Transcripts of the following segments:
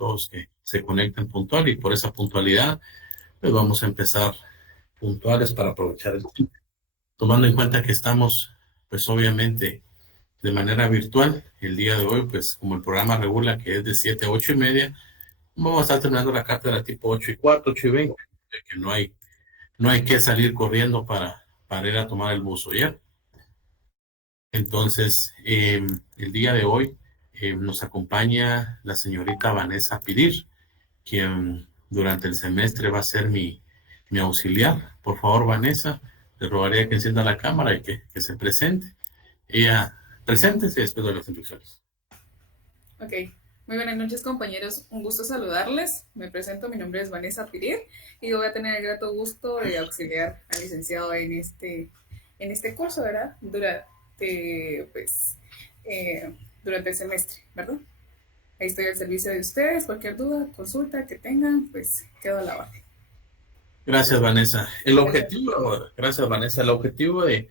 todos que se conecten puntual y por esa puntualidad, pues vamos a empezar puntuales para aprovechar el tiempo. Tomando en cuenta que estamos, pues obviamente, de manera virtual, el día de hoy, pues como el programa regula que es de 7 a 8:30, vamos a estar terminando la cátedra tipo 8:15, 8:20, que no hay que salir corriendo para ir a tomar el buzo, ¿ya? Entonces, el día de hoy nos acompaña la señorita Vanessa Pirir, quien durante el semestre va a ser mi auxiliar. Por favor, Vanessa, le rogaría que encienda la cámara y que se presente. Ella, preséntese después de las instrucciones. Ok, muy buenas noches compañeros, un gusto saludarles. Me presento, mi nombre es Vanessa Pirir y voy a tener el grato gusto de auxiliar al licenciado en este curso, ¿verdad? Durante el semestre, ¿verdad? Ahí estoy al servicio de ustedes, cualquier duda, consulta que tengan, pues quedo a la orden. Gracias, Vanessa. Gracias. Gracias, Vanessa. El objetivo de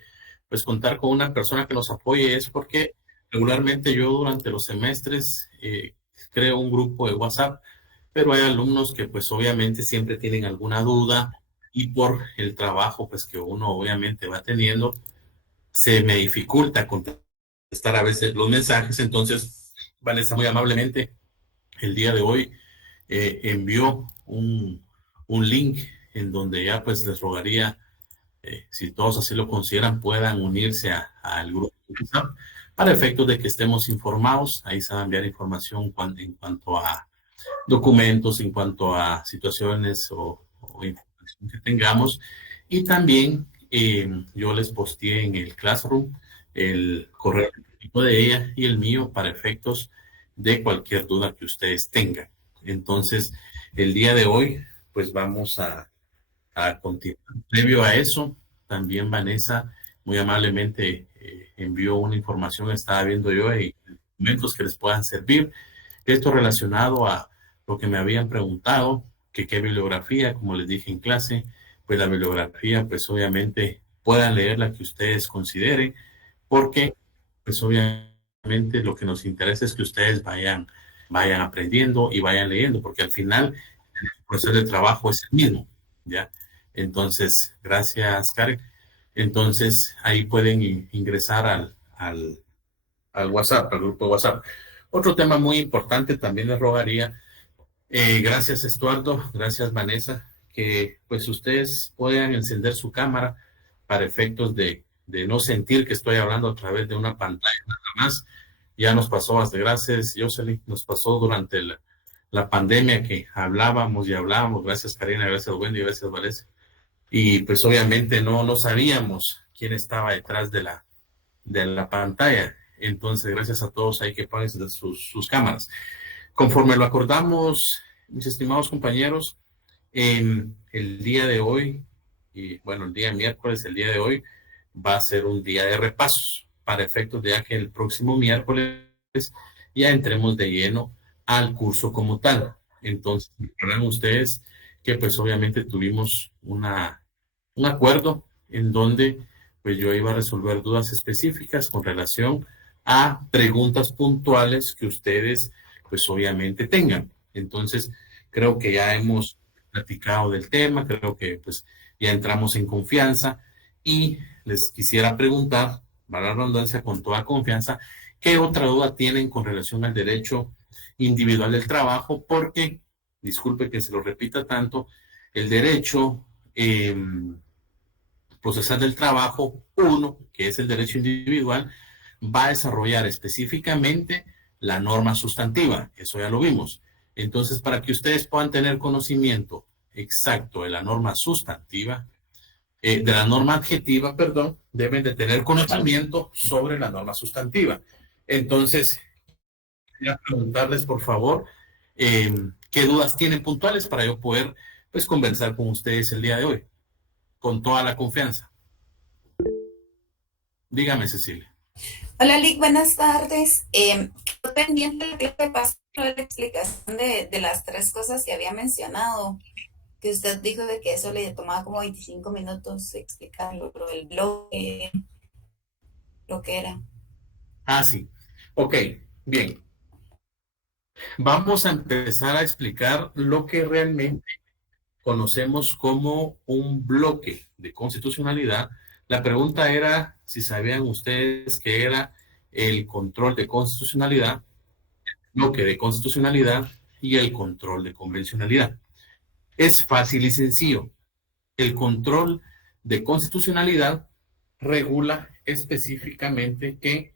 pues contar con una persona que nos apoye es porque regularmente yo durante los semestres creo un grupo de WhatsApp, pero hay alumnos que pues obviamente siempre tienen alguna duda y por el trabajo pues que uno obviamente va teniendo, se me dificulta contestar a veces los mensajes. Entonces, Vanessa muy amablemente el día de hoy envió un link en donde ya pues les rogaría, si todos así lo consideran, puedan unirse al grupo para efectos de que estemos informados. Ahí se va a enviar información en cuanto a documentos, en cuanto a situaciones o información que tengamos. Y también yo les posteé en el Classroom el correo electrónico de ella y el mío para efectos de cualquier duda que ustedes tengan. Entonces, el día de hoy, pues vamos a continuar. Previo a eso, también Vanessa muy amablemente envió una información, estaba viendo yo, y documentos que les puedan servir. Esto relacionado a lo que me habían preguntado, que qué bibliografía, como les dije en clase, pues la bibliografía, pues obviamente puedan leer la que ustedes consideren, porque pues obviamente lo que nos interesa es que ustedes vayan aprendiendo y vayan leyendo, porque al final el proceso de trabajo es el mismo, ¿ya? Entonces, gracias, Karen. Entonces, ahí pueden ingresar al WhatsApp, al grupo de WhatsApp. Otro tema muy importante también les rogaría, gracias Estuardo, gracias Vanessa, que pues ustedes puedan encender su cámara para efectos de no sentir que estoy hablando a través de una pantalla nada más. Ya nos pasó, gracias Jocelyn, nos pasó durante la pandemia que hablábamos y hablábamos, gracias Karina, gracias Wendy, gracias Vanessa, y pues obviamente no sabíamos quién estaba detrás de la pantalla. Entonces, gracias a todos ahí que ponen sus cámaras. Conforme lo acordamos, mis estimados compañeros, en el día de hoy, y bueno, el día miércoles, el día de hoy, va a ser un día de repasos para efectos de que el próximo miércoles ya entremos de lleno al curso como tal. Entonces, recordarán ustedes que pues obviamente tuvimos un acuerdo en donde pues yo iba a resolver dudas específicas con relación a preguntas puntuales que ustedes pues obviamente tengan. Entonces, creo que ya hemos platicado del tema, creo que pues ya entramos en confianza y les quisiera preguntar, para la redundancia, con toda confianza, ¿qué otra duda tienen con relación al derecho individual del trabajo? Porque, disculpe que se lo repita tanto, el derecho procesal del trabajo, uno, que es el derecho individual, va a desarrollar específicamente la norma sustantiva, eso ya lo vimos. Entonces, para que ustedes puedan tener conocimiento exacto de la norma sustantiva, de la norma adjetiva, perdón, deben de tener conocimiento sobre la norma sustantiva. Entonces, quería preguntarles, por favor, qué dudas tienen puntuales para yo poder, pues, conversar con ustedes el día de hoy, con toda la confianza. Dígame, Cecilia. Hola, Lick, buenas tardes. Quedo pendiente de lo que pasó la explicación de las tres cosas que había mencionado, que usted dijo de que eso le tomaba como 25 minutos explicarlo, lo del bloque, lo que era. Ah, sí. Ok, bien. Vamos a empezar a explicar lo que realmente conocemos como un bloque de constitucionalidad. La pregunta era si sabían ustedes que era el control de constitucionalidad, bloque de constitucionalidad y el control de convencionalidad. Es fácil y sencillo. El control de constitucionalidad regula específicamente que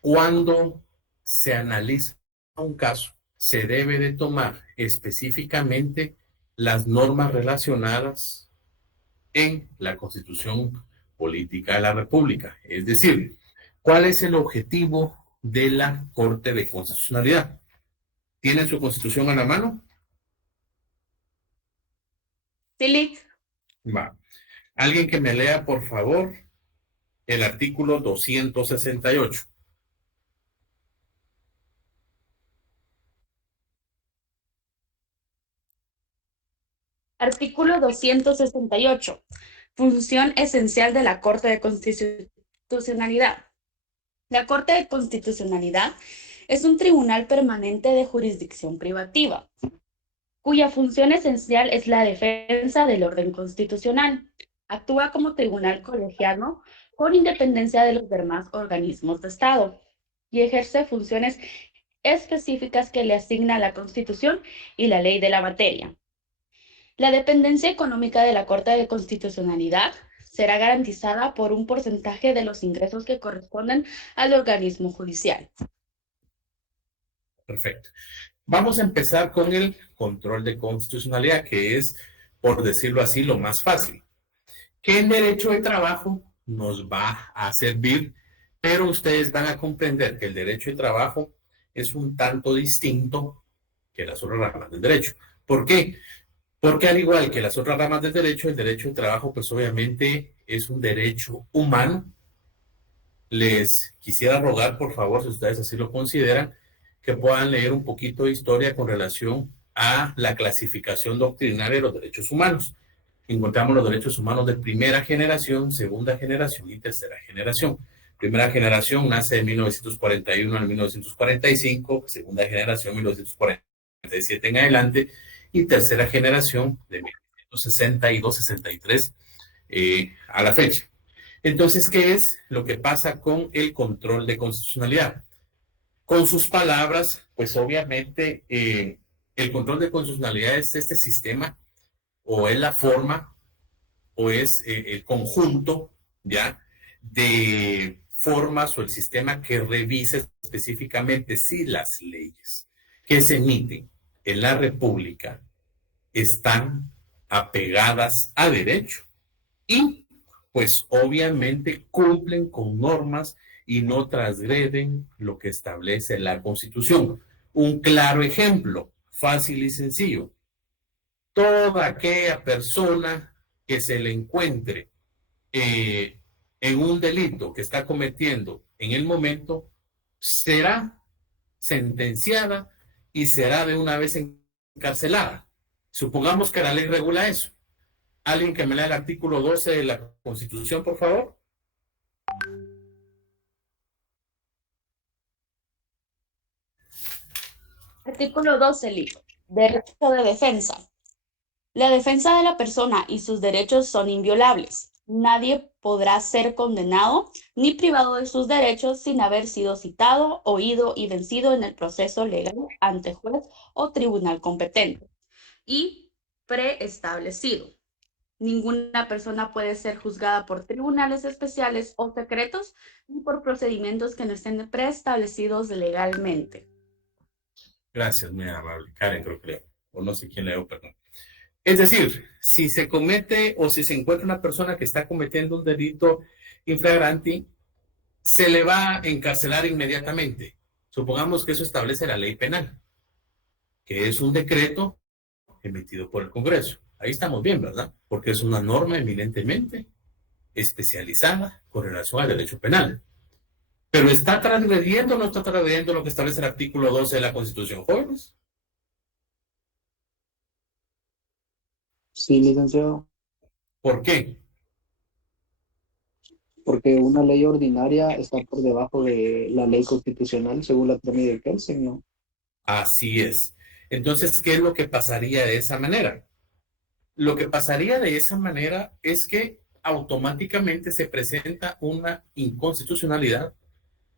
cuando se analiza un caso, se debe de tomar específicamente las normas relacionadas en la Constitución Política de la República. Es decir, ¿cuál es el objetivo de la Corte de Constitucionalidad? ¿Tienen su Constitución a la mano? Philip, Va. Alguien que me lea, por favor, el artículo 268. Artículo 268. Función esencial de la Corte de Constitucionalidad. La Corte de Constitucionalidad es un tribunal permanente de jurisdicción privativa, cuya función esencial es la defensa del orden constitucional. Actúa como tribunal colegiado con independencia de los demás organismos de Estado y ejerce funciones específicas que le asigna la Constitución y la ley de la materia. La dependencia económica de la Corte de Constitucionalidad será garantizada por un porcentaje de los ingresos que corresponden al organismo judicial. Perfecto. Vamos a empezar con el control de constitucionalidad, que es, por decirlo así, lo más fácil. Que en derecho de trabajo nos va a servir, pero ustedes van a comprender que el derecho de trabajo es un tanto distinto que las otras ramas del derecho. ¿Por qué? Porque al igual que las otras ramas del derecho, el derecho de trabajo, pues obviamente es un derecho humano. Les quisiera rogar, por favor, si ustedes así lo consideran, que puedan leer un poquito de historia con relación a la clasificación doctrinaria de los derechos humanos. Encontramos los derechos humanos de primera generación, segunda generación y tercera generación. Primera generación nace de 1941 al 1945, segunda generación 1947 en adelante, y tercera generación de 1962-63 a la fecha. Entonces, ¿qué es lo que pasa con el control de constitucionalidad? Con sus palabras, pues obviamente el control de constitucionalidad es este sistema o es la forma o es el conjunto ya de formas o el sistema que revisa específicamente si las leyes que se emiten en la República están apegadas a derecho y pues obviamente cumplen con normas y no transgreden lo que establece la Constitución. Un claro ejemplo, fácil y sencillo. Toda aquella persona que se le encuentre en un delito que está cometiendo en el momento será sentenciada y será de una vez encarcelada. Supongamos que la ley regula eso. ¿Alguien que me lea el artículo 12 de la Constitución, por favor? Artículo 12, libro. Derecho de defensa. La defensa de la persona y sus derechos son inviolables. Nadie podrá ser condenado ni privado de sus derechos sin haber sido citado, oído y vencido en el proceso legal ante juez o tribunal competente y preestablecido. Ninguna persona puede ser juzgada por tribunales especiales o secretos ni por procedimientos que no estén preestablecidos legalmente. Gracias, muy amable. Karen, creo que leo. O no sé quién leo, perdón. Es decir, si se comete o si se encuentra una persona que está cometiendo un delito infraganti, se le va a encarcelar inmediatamente. Supongamos que eso establece la ley penal, que es un decreto emitido por el Congreso. Ahí estamos bien, ¿verdad? Porque es una norma eminentemente especializada con relación al derecho penal. Pero ¿está transgrediendo o no está transgrediendo lo que establece el artículo 12 de la Constitución, jóvenes? Sí, licenciado, ¿Por qué? porque una ley ordinaria está por debajo de la ley constitucional según la pirámide de Kelsen, ¿no? Así es. Entonces, ¿qué es lo que pasaría de esa manera? Lo que pasaría de esa manera es que automáticamente se presenta una inconstitucionalidad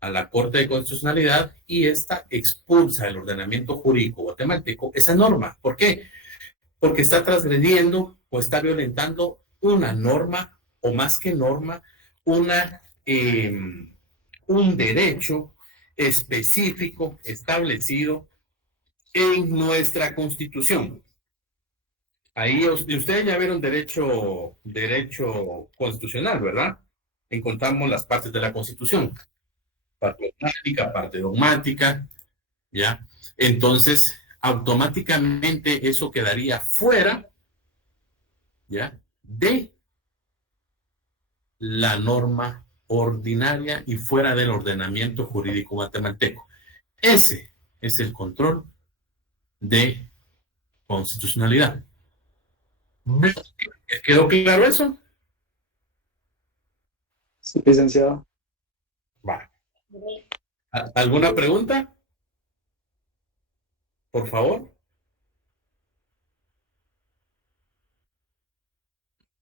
a la Corte de Constitucionalidad y esta expulsa del ordenamiento jurídico guatemalteco esa norma. ¿Por qué? Porque está transgrediendo o está violentando una norma, o más que norma, una, un derecho específico establecido en nuestra Constitución. Ahí ustedes ya vieron derecho constitucional, ¿verdad? Encontramos las partes de la Constitución, parte orgánica, parte dogmática, ¿ya? Entonces, automáticamente eso quedaría fuera, ¿ya? De la norma ordinaria y fuera del ordenamiento jurídico guatemalteco. Ese es el control de constitucionalidad. ¿Quedó claro eso? Sí, licenciado. Va. ¿Alguna pregunta? Por favor.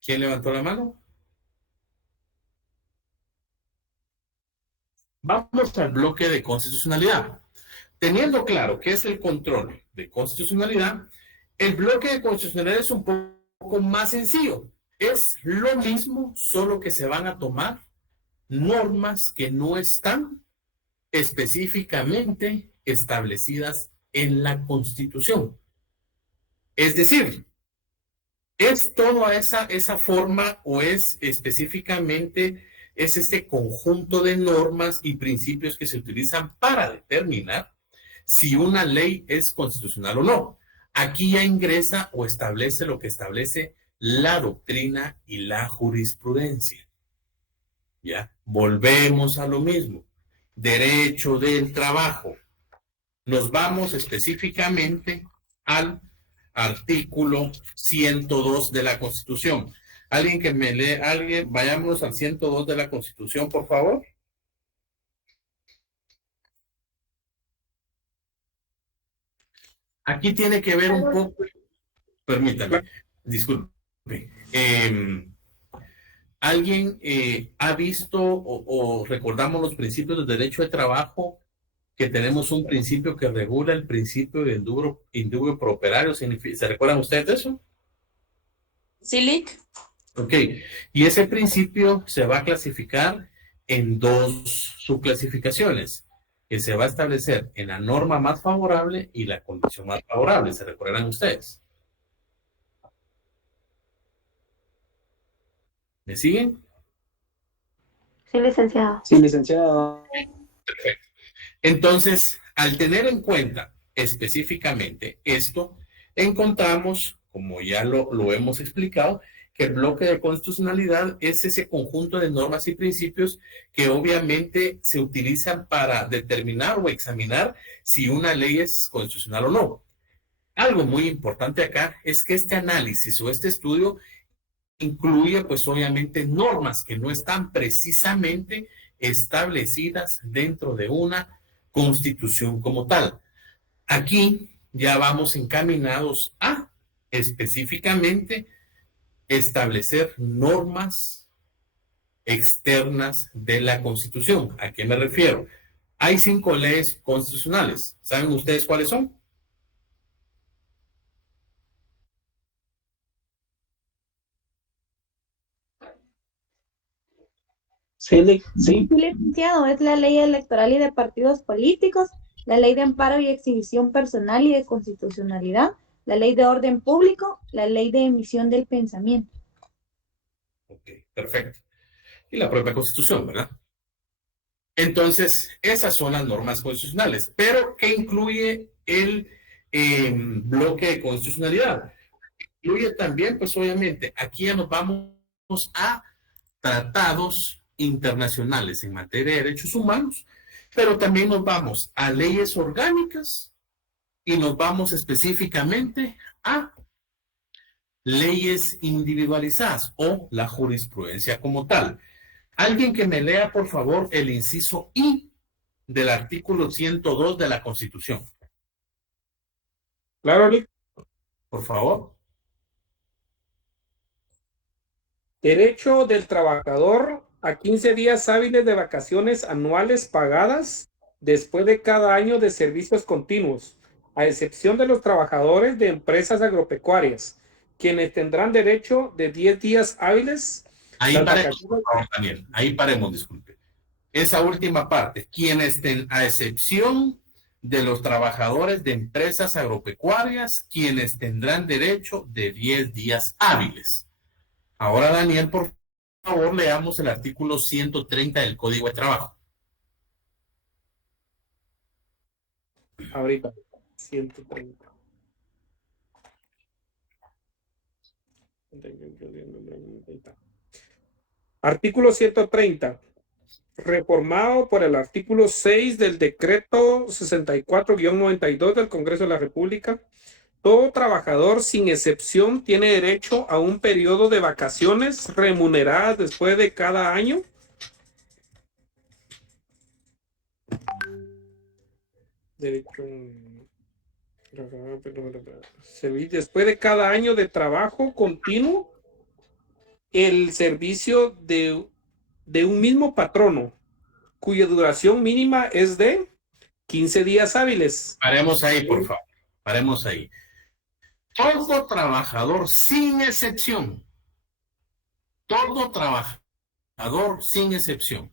¿Quién levantó la mano? Vamos al bloque de constitucionalidad. Teniendo claro qué es el control de constitucionalidad, el bloque de constitucionalidad es un poco más sencillo. Es lo mismo, solo que se van a tomar normas que no están específicamente establecidas en la Constitución. Es decir, es toda esa forma o es específicamente, es este conjunto de normas y principios que se utilizan para determinar si una ley es constitucional o no. Aquí ya ingresa o establece lo que establece la doctrina y la jurisprudencia. ¿Ya? Volvemos a lo mismo. Derecho del trabajo. Nos vamos específicamente al artículo 102 de la Constitución. ¿Alguien que me lee? Vayámonos al 102 de la Constitución, por favor. Aquí tiene que ver un poco, permítame, disculpe. ¿Alguien ha visto o recordamos los principios del derecho de trabajo? Que tenemos un principio que regula el principio de indubio pro operario. ¿Se recuerdan ustedes de eso? Sí, Lick. Ok. Y ese principio se va a clasificar en dos subclasificaciones, que se va a establecer en la norma más favorable y la condición más favorable. ¿Se recordarán ustedes? ¿Me siguen? Sí, licenciado. Sí, licenciado. Perfecto. Entonces, al tener en cuenta específicamente esto, encontramos, como ya lo hemos explicado, que el bloque de constitucionalidad es ese conjunto de normas y principios que obviamente se utilizan para determinar o examinar si una ley es constitucional o no. Algo muy importante acá es que este análisis o este estudio incluye, pues obviamente, normas que no están precisamente establecidas dentro de una constitución como tal. Aquí ya vamos encaminados a específicamente establecer normas externas de la Constitución. ¿A qué me refiero? Hay 5 leyes constitucionales. ¿Saben ustedes cuáles son? Sí, Sí, licenciado, es la ley electoral y de partidos políticos, la ley de amparo y exhibición personal y de constitucionalidad, la ley de orden público, la ley de emisión del pensamiento. Ok, perfecto. Y la propia Constitución, ¿verdad? Entonces, esas son las normas constitucionales. Pero, ¿qué incluye el bloque de constitucionalidad? Incluye también, pues obviamente, aquí ya nos vamos a tratados internacionales en materia de derechos humanos, pero también nos vamos a leyes orgánicas y nos vamos específicamente a leyes individualizadas o la jurisprudencia como tal. Alguien que me lea, por favor, el inciso I del artículo 102 de la Constitución. Claro, Lick. Por favor. Derecho del trabajador a 15 días hábiles de vacaciones anuales pagadas después de cada año de servicios continuos, a excepción de los trabajadores de empresas agropecuarias, quienes tendrán derecho de 10 días hábiles. Ahí Las paremos, vacaciones- por favor, Daniel. Ahí paremos, disculpe. Esa última parte, quienes a excepción de los trabajadores de empresas agropecuarias, quienes tendrán derecho de 10 días hábiles. Ahora, Daniel, por favor, leamos el artículo 130 del Código de Trabajo. Ahorita, 130. Artículo 130. Reformado por el artículo 6 del decreto 64-92 del Congreso de la República, todo trabajador sin excepción tiene derecho a un periodo de vacaciones remuneradas después de cada año. Derecho después de cada año de trabajo continuo, el servicio de un mismo patrono, cuya duración mínima es de 15 días hábiles. Paremos ahí, por favor. Paremos ahí. Todo trabajador sin excepción. Todo trabajador sin excepción.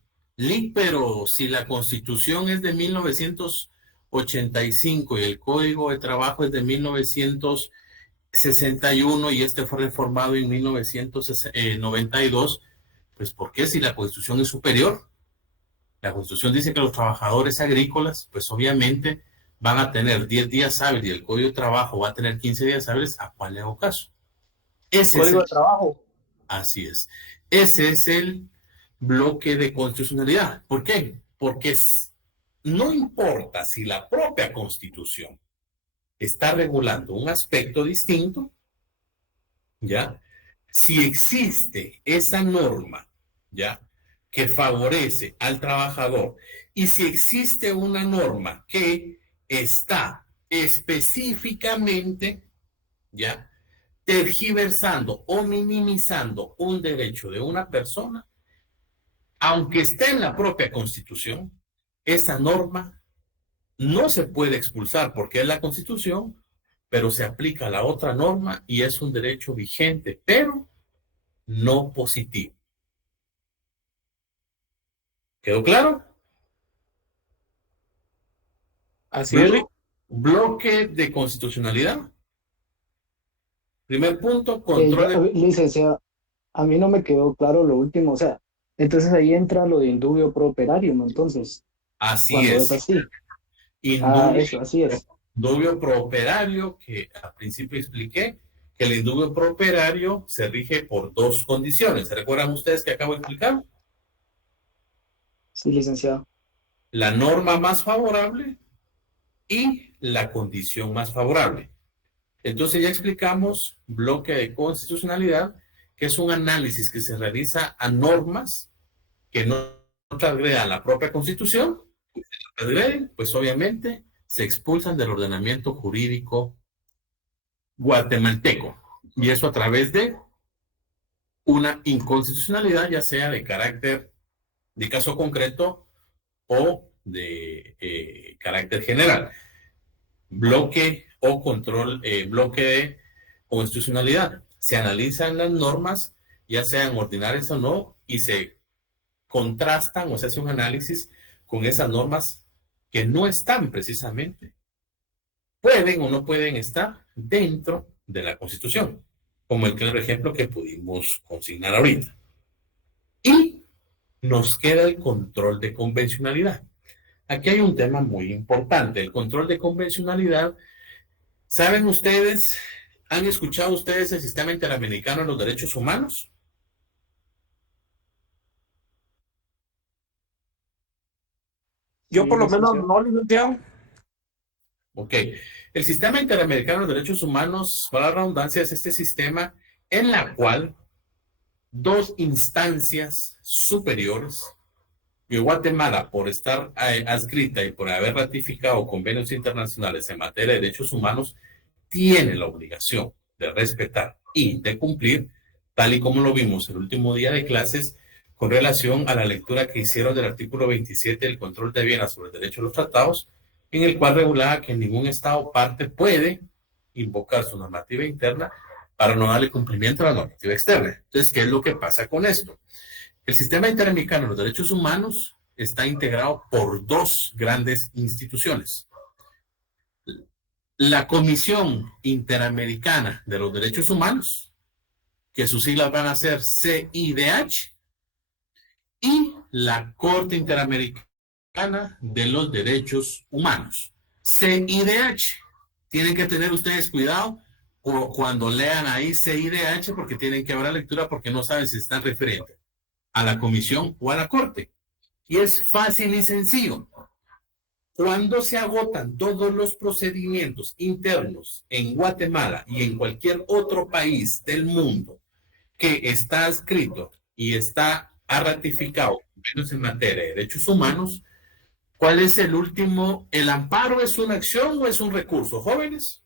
Pero si la Constitución es de 1985 y el Código de Trabajo es de 1961 y este fue reformado en 1992, pues ¿por qué si la Constitución es superior? La Constitución dice que los trabajadores agrícolas, pues obviamente van a tener 10 días hábiles y el Código de Trabajo va a tener 15 días hábiles. ¿A cuál le hago caso? Ese Código es de trabajo. Así es. Ese es el bloque de constitucionalidad. ¿Por qué? Porque no importa si la propia Constitución está regulando un aspecto distinto, ¿ya? Si existe esa norma, ¿ya?, que favorece al trabajador, y si existe una norma que está específicamente, ¿ya?, tergiversando o minimizando un derecho de una persona, aunque esté en la propia Constitución, esa norma no se puede expulsar porque es la Constitución, pero se aplica a la otra norma y es un derecho vigente, pero no positivo. ¿Quedó claro? Así es. Bloque de constitucionalidad. Primer punto, control. Licenciado, a mí no me quedó claro lo último, o sea, entonces ahí entra lo de indubio pro operario, ¿no? Entonces, Así cuando es. es así. Eso, así es. Indubio pro operario, que al principio expliqué, que el indubio pro operario se rige por dos condiciones. ¿Se recuerdan ustedes que acabo de explicar? Sí, licenciado. La norma más favorable y la condición más favorable. Entonces ya explicamos bloque de constitucionalidad, que es un análisis que se realiza a normas que no transgredan la propia Constitución. Si transgreden, pues obviamente se expulsan del ordenamiento jurídico guatemalteco. Y eso a través de una inconstitucionalidad, ya sea de carácter de caso concreto o de carácter general. Bloque o control, bloque de constitucionalidad. Se analizan las normas, ya sean ordinarias o no, y se contrastan o se hace un análisis con esas normas que no están precisamente, pueden o no pueden estar dentro de la Constitución, como el claro ejemplo que pudimos consignar ahorita. Y nos queda el control de convencionalidad. Aquí hay un tema muy importante, el control de convencionalidad. ¿Saben ustedes, han escuchado ustedes el Sistema Interamericano de los Derechos Humanos? Yo por lo menos no, licenciado. Ok. El Sistema Interamericano de los Derechos Humanos, para la redundancia, es este sistema en la cual dos instancias superiores, que Guatemala, por estar adscrita y por haber ratificado convenios internacionales en materia de derechos humanos, tiene la obligación de respetar y de cumplir, tal y como lo vimos el último día de clases, con relación a la lectura que hicieron del artículo 27 del Control de Viena sobre el derecho a los tratados, en el cual regulaba que ningún Estado parte puede invocar su normativa interna para no darle cumplimiento a la normativa externa. Entonces, ¿qué es lo que pasa con esto? El sistema interamericano de los derechos humanos está integrado por dos grandes instituciones. La Comisión Interamericana de los Derechos Humanos, que sus siglas van a ser CIDH, y la Corte Interamericana de los Derechos Humanos, CIDH. Tienen que tener ustedes cuidado cuando lean ahí CIDH, porque tienen que ver la lectura, porque no saben si se están refiriendo a la comisión o a la corte. Y es fácil y sencillo. Cuando se agotan todos los procedimientos internos en Guatemala y en cualquier otro país del mundo que está escrito y ha ratificado, menos en materia de derechos humanos, ¿cuál es el último? ¿El amparo es una acción o es un recurso, jóvenes?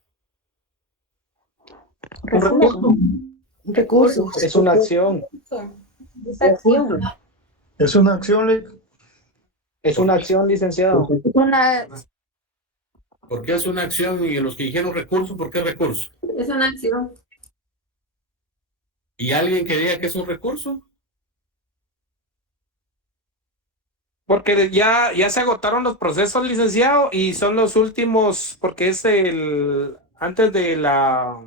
Un recurso. Un recurso. Es una acción. Es acción. Es una acción, Es una acción, licenciado. Es una ¿Por qué es una acción? Y los que dijeron recurso, ¿por qué recurso? acción. ¿Y alguien que diga que es un recurso? Porque ya se agotaron los procesos, licenciado, y son los últimos, porque es antes de la...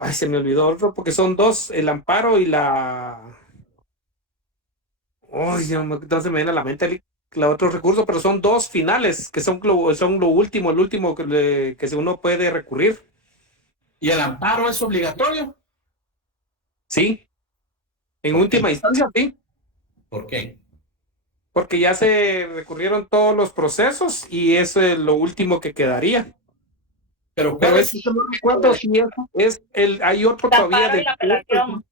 Ay, se me olvidó otro, porque son dos, el amparo y la... Ay, no se me viene a la mente la otro recurso, pero son dos finales, que son lo último, el último que uno puede recurrir. ¿Y el amparo es obligatorio? Sí, en última instancia, sí. ¿Por qué? Porque ya se recurrieron todos los procesos y eso es lo último que quedaría. Pero Pero ¿cuál es que no recuerdo si eso hay otro todavía de La apelación.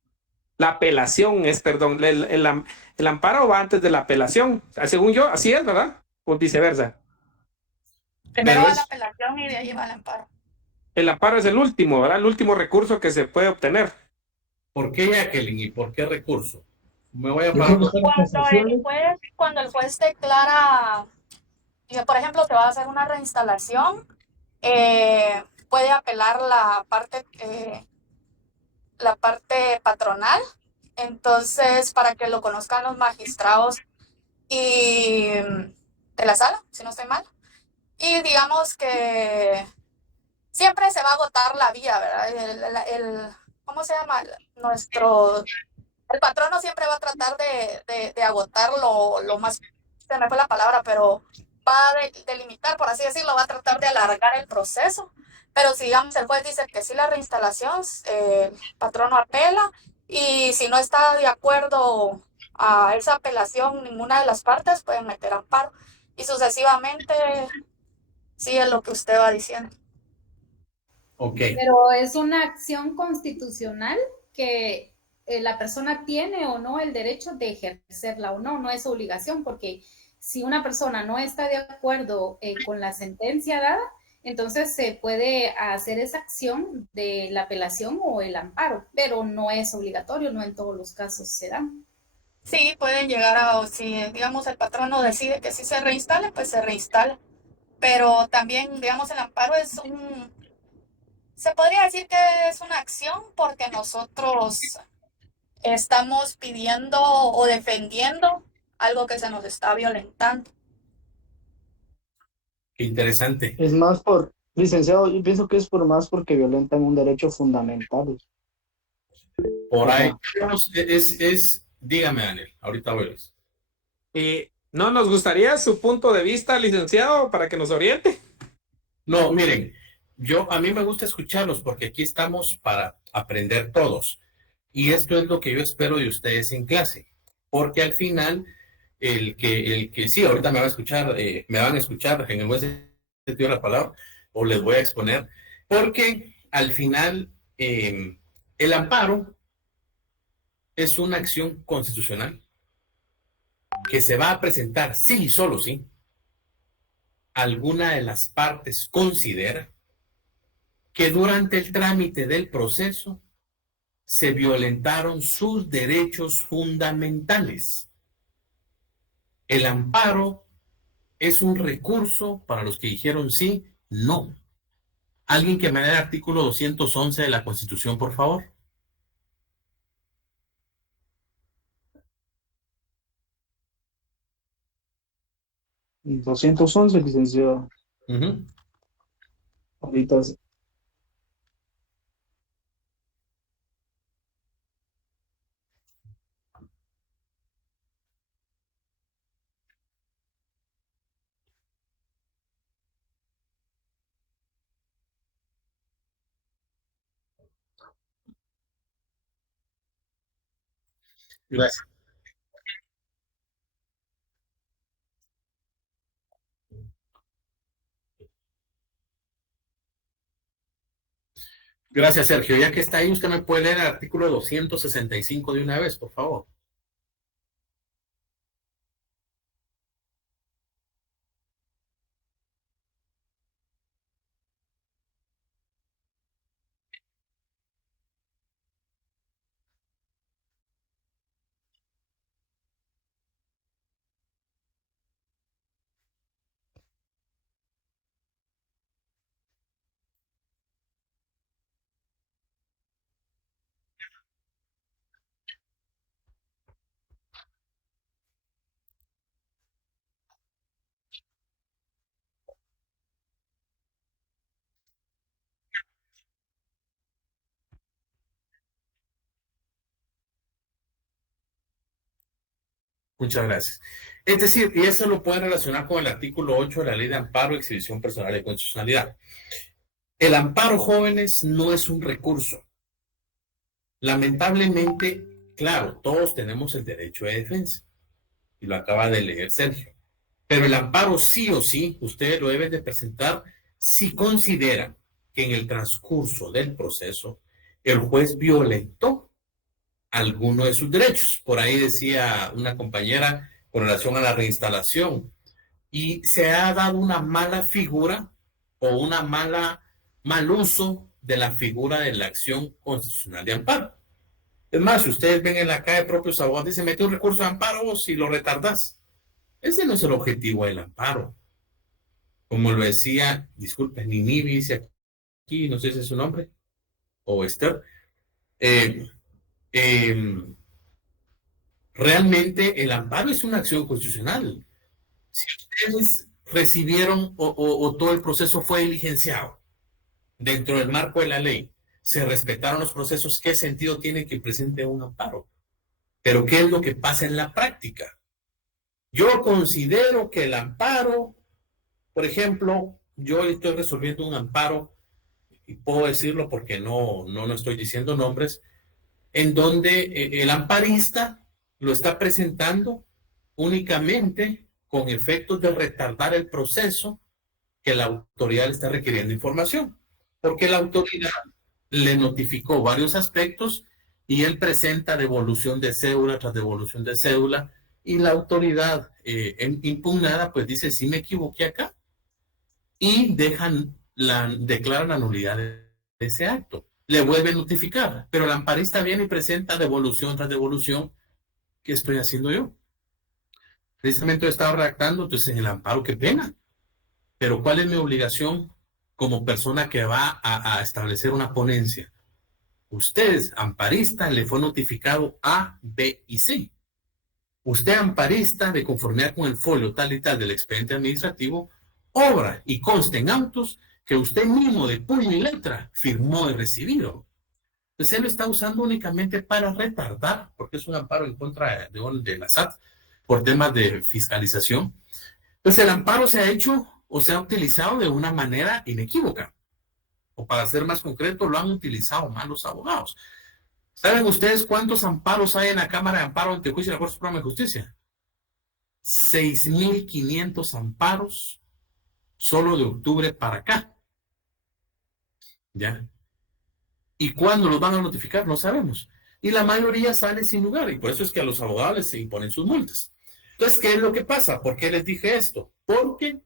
la apelación perdón, el amparo va antes de la apelación. Según yo, así es, ¿verdad? O viceversa. Primero Pero va la apelación y de ahí va el amparo. El amparo es el último, ¿verdad? El último recurso que se puede obtener. ¿Por qué, Jacqueline? ¿Y por qué recurso? Me voy a Yo parar. creo que Cuando el juez declara, por ejemplo, que va a hacer una reinstalación, puede apelar la parte patronal. Entonces, para que lo conozcan los magistrados y de la sala, si no estoy mal. Y digamos que siempre se va a agotar la vía, ¿verdad? ¿Cómo se llama? El patrono siempre va a tratar de agotar lo más, se me fue la palabra, pero va a delimitar, por así decirlo, va a tratar de alargar el proceso. Pero si, digamos, el juez dice que sí la reinstalación, el patrono apela, y si no está de acuerdo a esa apelación ninguna de las partes, pueden meter amparo. Y sucesivamente sigue lo que usted va diciendo. Ok. Pero es una acción constitucional que la persona tiene o no el derecho de ejercerla o no, no es obligación, porque si una persona no está de acuerdo con la sentencia dada, entonces se puede hacer esa acción de la apelación o el amparo, pero no es obligatorio, no en todos los casos se da. Sí, pueden llegar si digamos el patrono decide que sí se reinstale, pues se reinstala. Pero también, digamos, el amparo se podría decir que es una acción porque nosotros estamos pidiendo o defendiendo algo que se nos está violentando. Qué interesante. Es más licenciado, yo pienso que es porque violentan un derecho fundamental. Por ahí. Dígame, Daniel, ahorita voy. ¿No nos gustaría su punto de vista, licenciado, para que nos oriente? No, miren, a mí me gusta escucharlos porque aquí estamos para aprender todos. Y esto es lo que yo espero de ustedes en clase. Porque al final, el que sí, ahorita me van a escuchar en el buen sentido de la palabra, o les voy a exponer, porque al final el amparo es una acción constitucional que se va a presentar, sí y solo sí, alguna de las partes considera que durante el trámite del proceso se violentaron sus derechos fundamentales. El amparo es un recurso para los que dijeron sí, no. ¿Alguien que me dé el artículo 211 de la Constitución, por favor? Y 211, licenciado. Ahorita. Gracias. Gracias, Sergio. Ya que está ahí, usted me puede leer el artículo 265 de una vez, por favor. Muchas gracias. Es decir, y eso lo pueden relacionar con el artículo 8 de la Ley de Amparo, Exhibición Personal y Constitucionalidad. El amparo, jóvenes, no es un recurso. Lamentablemente, claro, todos tenemos el derecho de defensa, y lo acaba de leer Sergio. Pero el amparo sí o sí, ustedes lo deben de presentar si consideran que en el transcurso del proceso el juez violentó alguno de sus derechos. Por ahí decía una compañera con relación a la reinstalación, y se ha dado una mala figura o una mal uso de la figura de la acción constitucional de amparo. Es más, si ustedes ven en la calle propios abogados, dicen, mete un recurso de amparo si lo retardas. Ese no es el objetivo del amparo. Como lo decía, disculpen, Ninivi dice aquí, no sé si es su nombre, o Esther, realmente el amparo es una acción constitucional. Si ustedes recibieron o todo el proceso fue diligenciado dentro del marco de la ley, se respetaron los procesos, ¿qué sentido tiene que presente un amparo? Pero ¿qué es lo que pasa en la práctica? Yo considero que el amparo, por ejemplo, yo estoy resolviendo un amparo, y puedo decirlo porque no estoy diciendo nombres, en donde el amparista lo está presentando únicamente con efectos de retardar el proceso que la autoridad le está requiriendo información, porque la autoridad le notificó varios aspectos y él presenta devolución de cédula tras devolución de cédula, y la autoridad impugnada pues dice, sí me equivoqué acá, y declaran la nulidad de ese acto. Le vuelve a notificar, pero el amparista viene y presenta devolución tras devolución. ¿Qué estoy haciendo yo? Precisamente he estado redactando, entonces en el amparo, qué pena. Pero ¿cuál es mi obligación como persona que va a establecer una ponencia? Usted, amparista, le fue notificado A, B y C. Usted, amparista, de conformidad con el folio tal y tal del expediente administrativo, obra y consta en autos que usted mismo de puño y letra firmó y recibido. Entonces él lo está usando únicamente para retardar, porque es un amparo en contra de la SAT por temas de fiscalización. Entonces el amparo se ha hecho o se ha utilizado de una manera inequívoca. O para ser más concreto, lo han utilizado mal los abogados. ¿Saben ustedes cuántos amparos hay en la Cámara de Amparo ante Juicio de la Corte Suprema de Justicia? 6,500 amparos solo de octubre para acá. ¿Ya? ¿Y cuándo los van a notificar? No sabemos. Y la mayoría sale sin lugar, y por eso es que a los abogados les se imponen sus multas. Entonces, ¿qué es lo que pasa? ¿Por qué les dije esto? Porque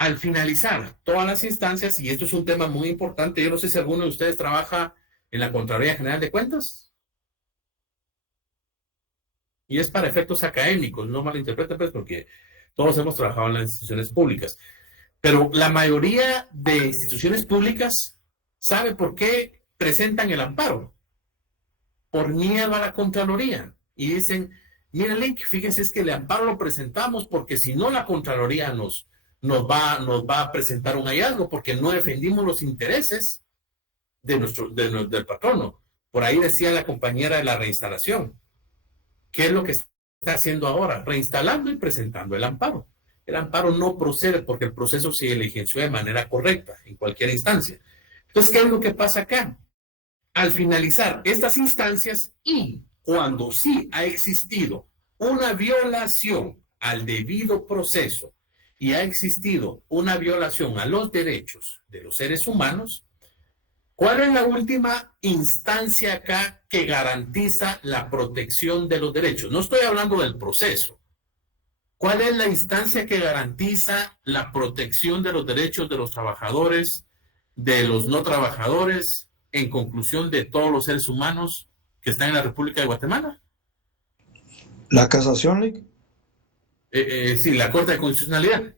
Al finalizar todas las instancias, y esto es un tema muy importante, yo no sé si alguno de ustedes trabaja en la Contraloría General de Cuentas, y es para efectos académicos, no malinterpreten, pues, porque todos hemos trabajado en las instituciones públicas, pero la mayoría de instituciones públicas sabe por qué presentan el amparo, por miedo a la Contraloría, y dicen, mira, Link, fíjense, es que el amparo lo presentamos porque si no la Contraloría nos va a presentar un hallazgo porque no defendimos los intereses del patrono. Por ahí decía la compañera de la reinstalación. ¿Qué es lo que está haciendo ahora? Reinstalando y presentando el amparo. El amparo no procede porque el proceso se diligenció de manera correcta en cualquier instancia. Entonces, ¿qué es lo que pasa acá? Al finalizar estas instancias y cuando sí ha existido una violación al debido proceso y ha existido una violación a los derechos de los seres humanos, ¿cuál es la última instancia acá que garantiza la protección de los derechos? No estoy hablando del proceso. ¿Cuál es la instancia que garantiza la protección de los derechos de los trabajadores, de los no trabajadores, en conclusión de todos los seres humanos que están en la República de Guatemala? La casación, Lick. Sí, la Corte de Constitucionalidad.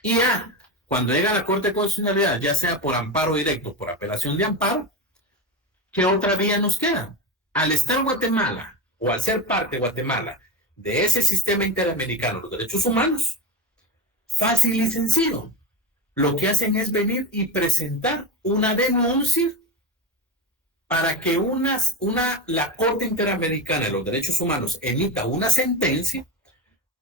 Y ya, cuando llega a la Corte de Constitucionalidad, ya sea por amparo directo, por apelación de amparo, ¿qué otra vía nos queda? Al estar Guatemala, o al ser parte de Guatemala, de ese sistema interamericano de los derechos humanos, fácil y sencillo. Lo que hacen es venir y presentar una denuncia para que la Corte Interamericana de los Derechos Humanos emita una sentencia.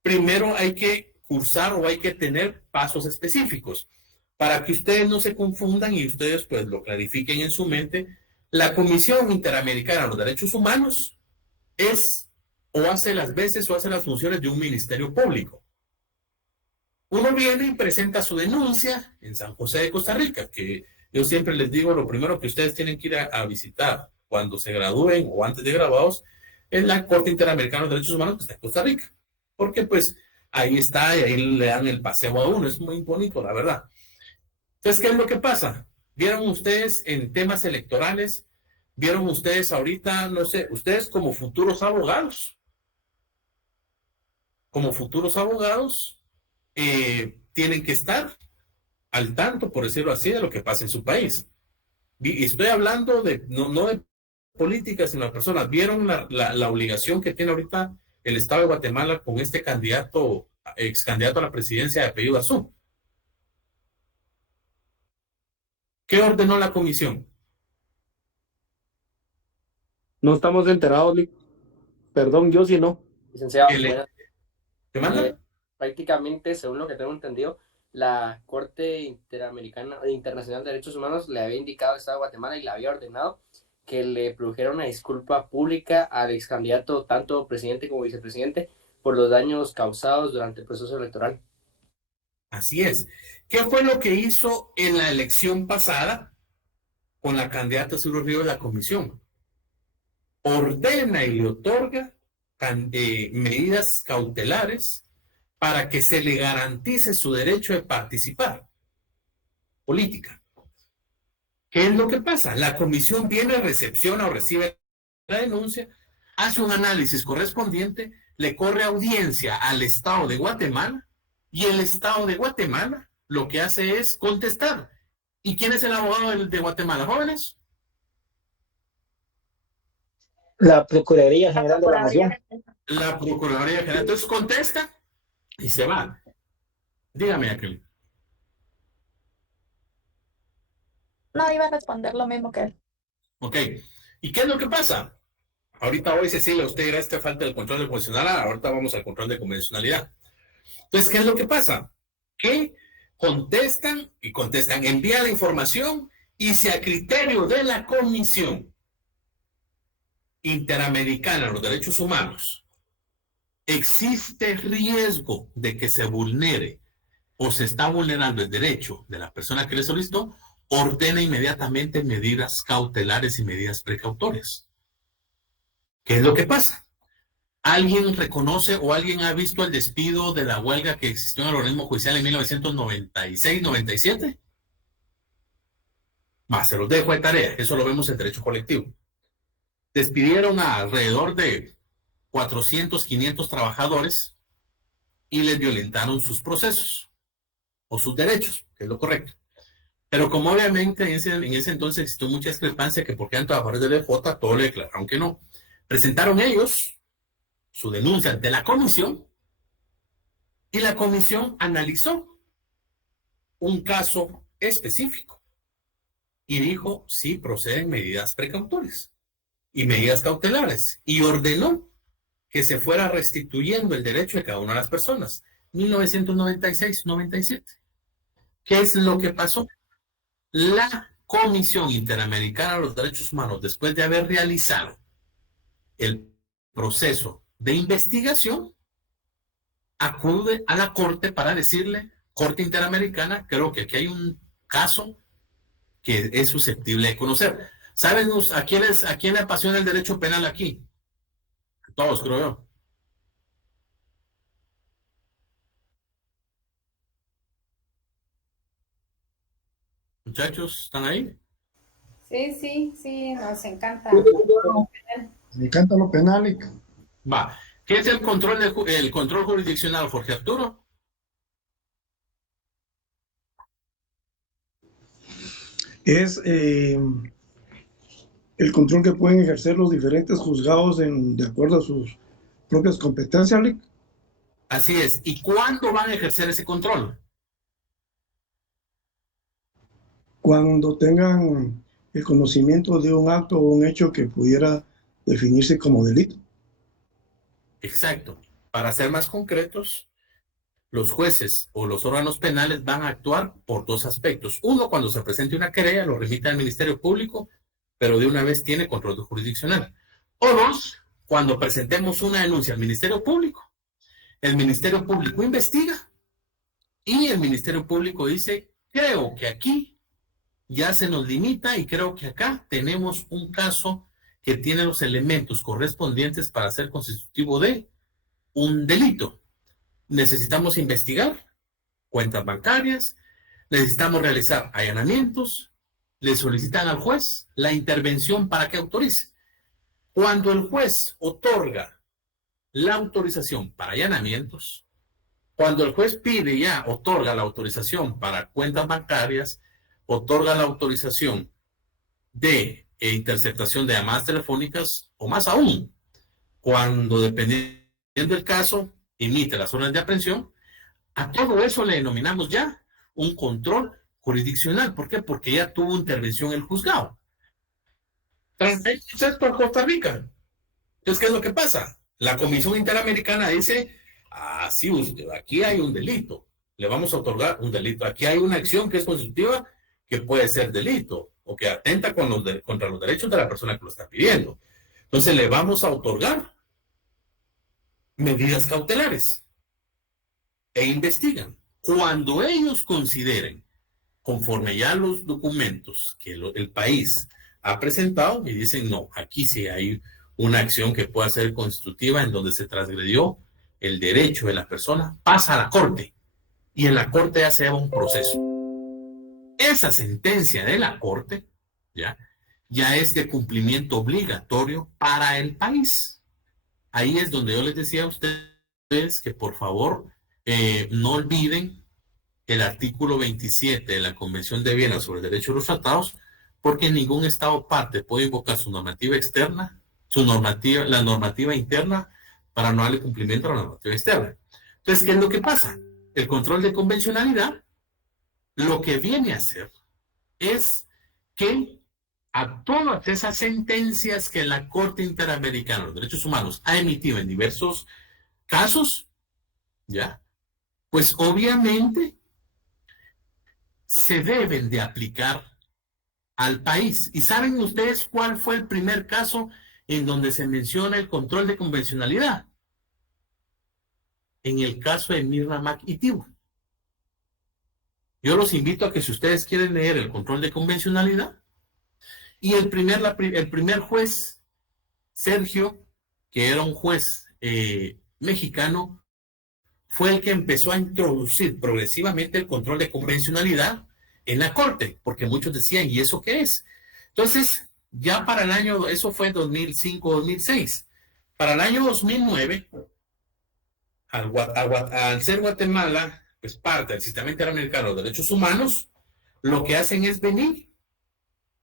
Primero hay que cursar o hay que tener pasos específicos para que ustedes no se confundan y ustedes pues lo clarifiquen en su mente. La Comisión Interamericana de los Derechos Humanos es o hace las veces o hace las funciones de un ministerio público. Uno viene y presenta su denuncia en San José de Costa Rica, que yo siempre les digo, lo primero que ustedes tienen que ir a visitar cuando se gradúen o antes de graduados es la Corte Interamericana de los Derechos Humanos que está en Costa Rica, porque pues ahí está y ahí le dan el paseo a uno, es muy bonito, la verdad. Entonces, ¿qué es lo que pasa? ¿Vieron ustedes en temas electorales? ¿Vieron ustedes ahorita, no sé, ustedes como futuros abogados? Como futuros abogados, tienen que estar al tanto, por decirlo así, de lo que pasa en su país. Y estoy hablando no de política, sino de personas. ¿Vieron la obligación que tiene ahorita el Estado de Guatemala con este ex candidato a la presidencia de apellido Azul? ¿Qué ordenó la comisión? No estamos enterados, Lick. Perdón, yo sí no. Licenciado, ¿Te manda? prácticamente, según lo que tengo entendido, la Corte Internacional de Derechos Humanos le había indicado al Estado de Guatemala y le había ordenado que le produjera una disculpa pública al ex candidato, tanto presidente como vicepresidente, por los daños causados durante el proceso electoral. Así es. ¿Qué fue lo que hizo en la elección pasada con la candidata Azul Río de la comisión? Ordena y le otorga medidas cautelares para que se le garantice su derecho de participar política. ¿Qué es lo que pasa? La comisión viene, recepciona o recibe la denuncia, hace un análisis correspondiente, le corre audiencia al Estado de Guatemala y el Estado de Guatemala lo que hace es contestar. ¿Y quién es el abogado de Guatemala, jóvenes? La Procuraduría General de la Nación. La Procuraduría General. Entonces contesta y se va. Dígame, Jacqueline. No, iba a responder lo mismo que él. Ok. ¿Y qué es lo que pasa? Ahorita hoy, Cecilia, usted dirá esta falta del control de convencionalidad. Ahorita vamos al control de convencionalidad. Entonces, ¿qué es lo que pasa? Que contestan, envían la información y si a criterio de la Comisión Interamericana de los Derechos Humanos existe riesgo de que se vulnere o se está vulnerando el derecho de la persona que le solicitó, ordena inmediatamente medidas cautelares y medidas precautorias. ¿Qué es lo que pasa? ¿Alguien reconoce o alguien ha visto el despido de la huelga que existió en el organismo judicial en 1996-97? Se los dejo de tarea, eso lo vemos en derecho colectivo. Despidieron a alrededor de 400, 500 trabajadores y les violentaron sus procesos o sus derechos, que es lo correcto. Pero como obviamente en ese entonces existió mucha discrepancia que porque eran trabajadores de LJ, todo le declararon que no. Presentaron ellos su denuncia ante la comisión y la comisión analizó un caso específico y dijo, sí, proceden medidas precautorias y medidas cautelares y ordenó que se fuera restituyendo el derecho de cada una de las personas. 1996-97. ¿Qué es lo que pasó? La Comisión Interamericana de los Derechos Humanos, después de haber realizado el proceso de investigación, acude a la Corte para decirle, Corte Interamericana, creo que aquí hay un caso que es susceptible de conocer. ¿Saben a quién le apasiona el derecho penal aquí? A todos, creo yo. Muchachos, ¿están ahí? Sí, nos encanta. Me encanta lo penal. ¿Qué es el control jurisdiccional, Jorge Arturo? Es el control que pueden ejercer los diferentes juzgados de acuerdo a sus propias competencias, Lic. Así es. ¿Y cuándo van a ejercer ese control? Cuando tengan el conocimiento de un acto o un hecho que pudiera definirse como delito. Exacto. Para ser más concretos, los jueces o los órganos penales van a actuar por dos aspectos. Uno, cuando se presente una querella, lo remite al Ministerio Público, pero de una vez tiene control jurisdiccional. O dos, cuando presentemos una denuncia al Ministerio Público, el Ministerio Público investiga y el Ministerio Público dice, creo que aquí ya se nos limita y creo que acá tenemos un caso que tiene los elementos correspondientes para ser constitutivo de un delito. Necesitamos investigar cuentas bancarias, necesitamos realizar allanamientos, le solicitan al juez la intervención para que autorice. Cuando el juez otorga la autorización para allanamientos, cuando el juez pide ya, otorga la autorización para cuentas bancarias, otorga la autorización de interceptación de llamadas telefónicas, o más aún, cuando dependiendo del caso, emite las órdenes de aprehensión, a todo eso le denominamos ya un control jurisdiccional. ¿Por qué? Porque ya tuvo intervención el juzgado. Esto en Costa Rica. Entonces, ¿qué es lo que pasa? La Comisión Interamericana dice, sí, aquí hay un delito, le vamos a otorgar un delito. Aquí hay una acción que es constitutiva que puede ser delito o que atenta contra los derechos de la persona que lo está pidiendo. Entonces le vamos a otorgar medidas cautelares e investigan. Cuando ellos consideren, conforme ya los documentos que el país ha presentado, y dicen, no, aquí sí hay una acción que pueda ser constitutiva en donde se transgredió el derecho de la persona, pasa a la Corte y en la Corte ya se lleva un proceso. Esa sentencia de la Corte ya es de cumplimiento obligatorio para el país. Ahí es donde yo les decía a ustedes que por favor no olviden el artículo 27 de la Convención de Viena sobre el Derecho de los Tratados, porque ningún Estado parte puede invocar su normativa externa, la normativa interna, para no darle cumplimiento a la normativa externa. Entonces, ¿qué es lo que pasa? El control de convencionalidad lo que viene a hacer es que a todas esas sentencias que la Corte Interamericana de los Derechos Humanos ha emitido en diversos casos, pues obviamente se deben de aplicar al país. ¿Y saben ustedes cuál fue el primer caso en donde se menciona el control de convencionalidad? En el caso de Mirna Mac y Tibu. Yo los invito a que si ustedes quieren leer el control de convencionalidad, y el primer juez, Sergio, que era un juez mexicano fue el que empezó a introducir progresivamente el control de convencionalidad en la Corte, porque muchos decían, ¿y eso qué es? Entonces, ya para el año, eso fue 2005-2006, para el año 2009, al ser Guatemala, pues parte del Sistema Interamericano de Derechos Humanos, lo que hacen es venir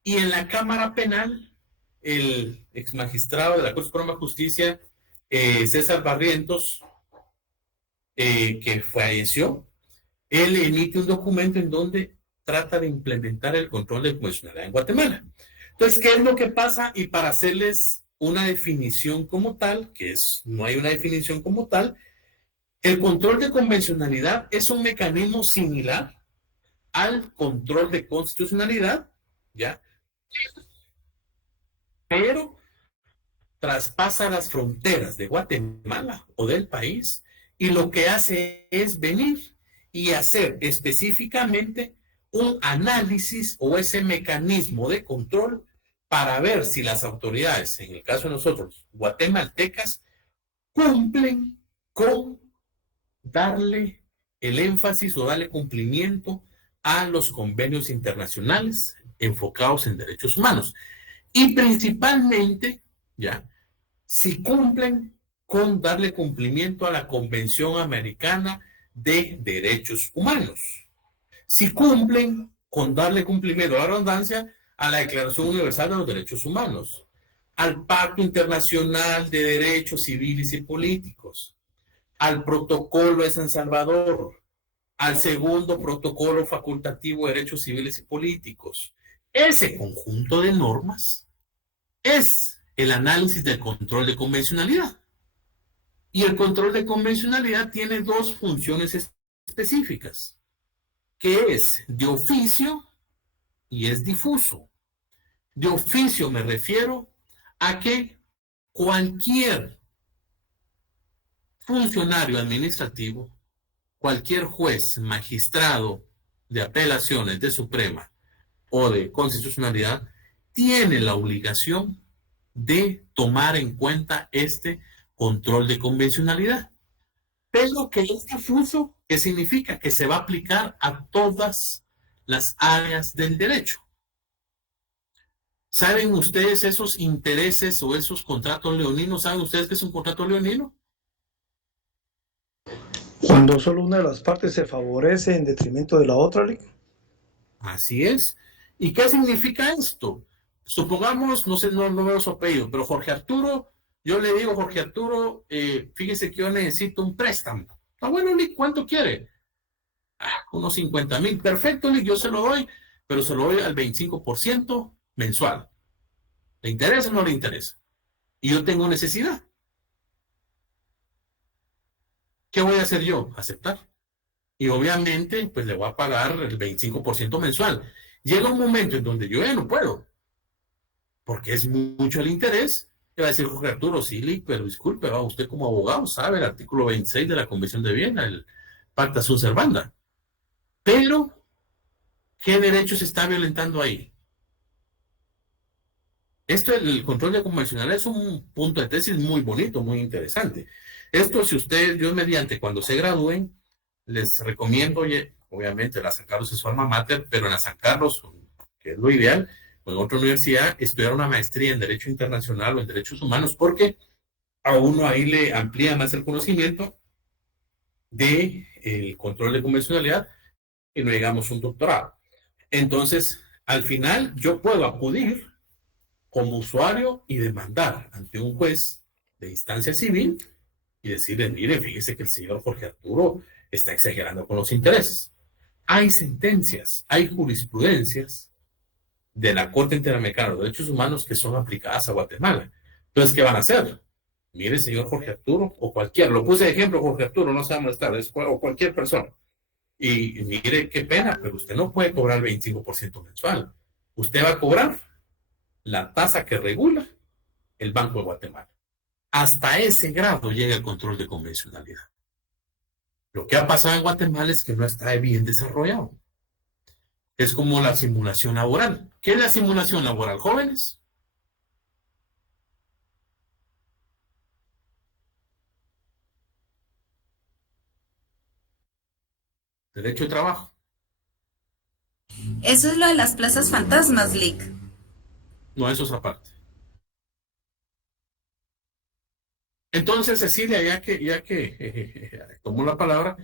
y en la Cámara Penal, el ex magistrado de la Corte Suprema de Justicia, César Barrientos, que falleció, él emite un documento en donde trata de implementar el control de convencionalidad en Guatemala. Entonces, ¿qué es lo que pasa? Y para hacerles una definición como tal, no hay una definición como tal, el control de convencionalidad es un mecanismo similar al control de constitucionalidad, ¿ya? Pero traspasa las fronteras de Guatemala o del país y lo que hace es venir y hacer específicamente un análisis o ese mecanismo de control para ver si las autoridades, en el caso de nosotros, guatemaltecas, cumplen con darle el énfasis o darle cumplimiento a los convenios internacionales enfocados en derechos humanos. Y principalmente, ya, si cumplen con darle cumplimiento a la Convención Americana de Derechos Humanos. Si cumplen con darle cumplimiento a la redundancia a la Declaración Universal de los Derechos Humanos, al Pacto Internacional de Derechos Civiles y Políticos, al Protocolo de San Salvador, al segundo Protocolo Facultativo de Derechos Civiles y Políticos. Ese conjunto de normas es el análisis del control de convencionalidad. Y el control de convencionalidad tiene dos funciones específicas, que es de oficio y es difuso. De oficio me refiero a que cualquier funcionario administrativo, cualquier juez, magistrado de apelaciones de Suprema o de constitucionalidad, tiene la obligación de tomar en cuenta este control de convencionalidad. Pero que es difuso, ¿qué significa? Que se va a aplicar a todas las áreas del derecho. ¿Saben ustedes esos intereses o esos contratos leoninos? ¿Saben ustedes qué es un contrato leonino? Cuando solo una de las partes se favorece en detrimento de la otra, Lic. Así es. ¿Y qué significa esto? Supongamos, no sé, no veo su apellido, pero Jorge Arturo, yo le digo, Jorge Arturo, fíjese que yo necesito un préstamo. Ah, bueno, Lic, ¿cuánto quiere? Unos 50,000. Perfecto, Lic, yo se lo doy, pero se lo doy al 25% mensual. ¿Le interesa o no le interesa? Y yo tengo necesidad. ¿Qué voy a hacer yo? Aceptar. Y obviamente, pues le voy a pagar el 25% mensual. Llega un momento en donde yo ya no puedo, porque es mucho el interés. Le va a decir Jorge Arturo, sí, Lic, pero disculpe, usted como abogado sabe el artículo 26 de la Convención de Viena, el Pacta Sunt Servanda. Pero, ¿qué derecho se está violentando ahí? Esto, el control de convencionalidad, es un punto de tesis muy bonito, muy interesante. Esto, si ustedes, Dios mediante, cuando se gradúen, les recomiendo, obviamente, la San Carlos es su alma mater, pero en la San Carlos, que es lo ideal, o en otra universidad, estudiar una maestría en Derecho Internacional o en Derechos Humanos, porque a uno ahí le amplía más el conocimiento del control de convencionalidad y no llegamos a un doctorado. Entonces, al final, yo puedo acudir como usuario y demandar ante un juez de instancia civil y decirle, mire, fíjese que el señor Jorge Arturo está exagerando con los intereses. Hay sentencias, hay jurisprudencias de la Corte Interamericana de Derechos Humanos que son aplicadas a Guatemala. Entonces, ¿qué van a hacer? Mire, señor Jorge Arturo, o cualquier, lo puse de ejemplo, Jorge Arturo, no se va a molestar, o cualquier persona. Y mire, qué pena, pero usted no puede cobrar el 25% mensual. Usted va a cobrar la tasa que regula el Banco de Guatemala. Hasta ese grado llega el control de convencionalidad. Lo que ha pasado en Guatemala es que no está bien desarrollado. Es como la simulación laboral. ¿Qué es la simulación laboral, jóvenes? Derecho de trabajo. Eso es lo de las plazas fantasmas, Lick. No, eso es aparte. Entonces, Cecilia, ya que tomó la palabra,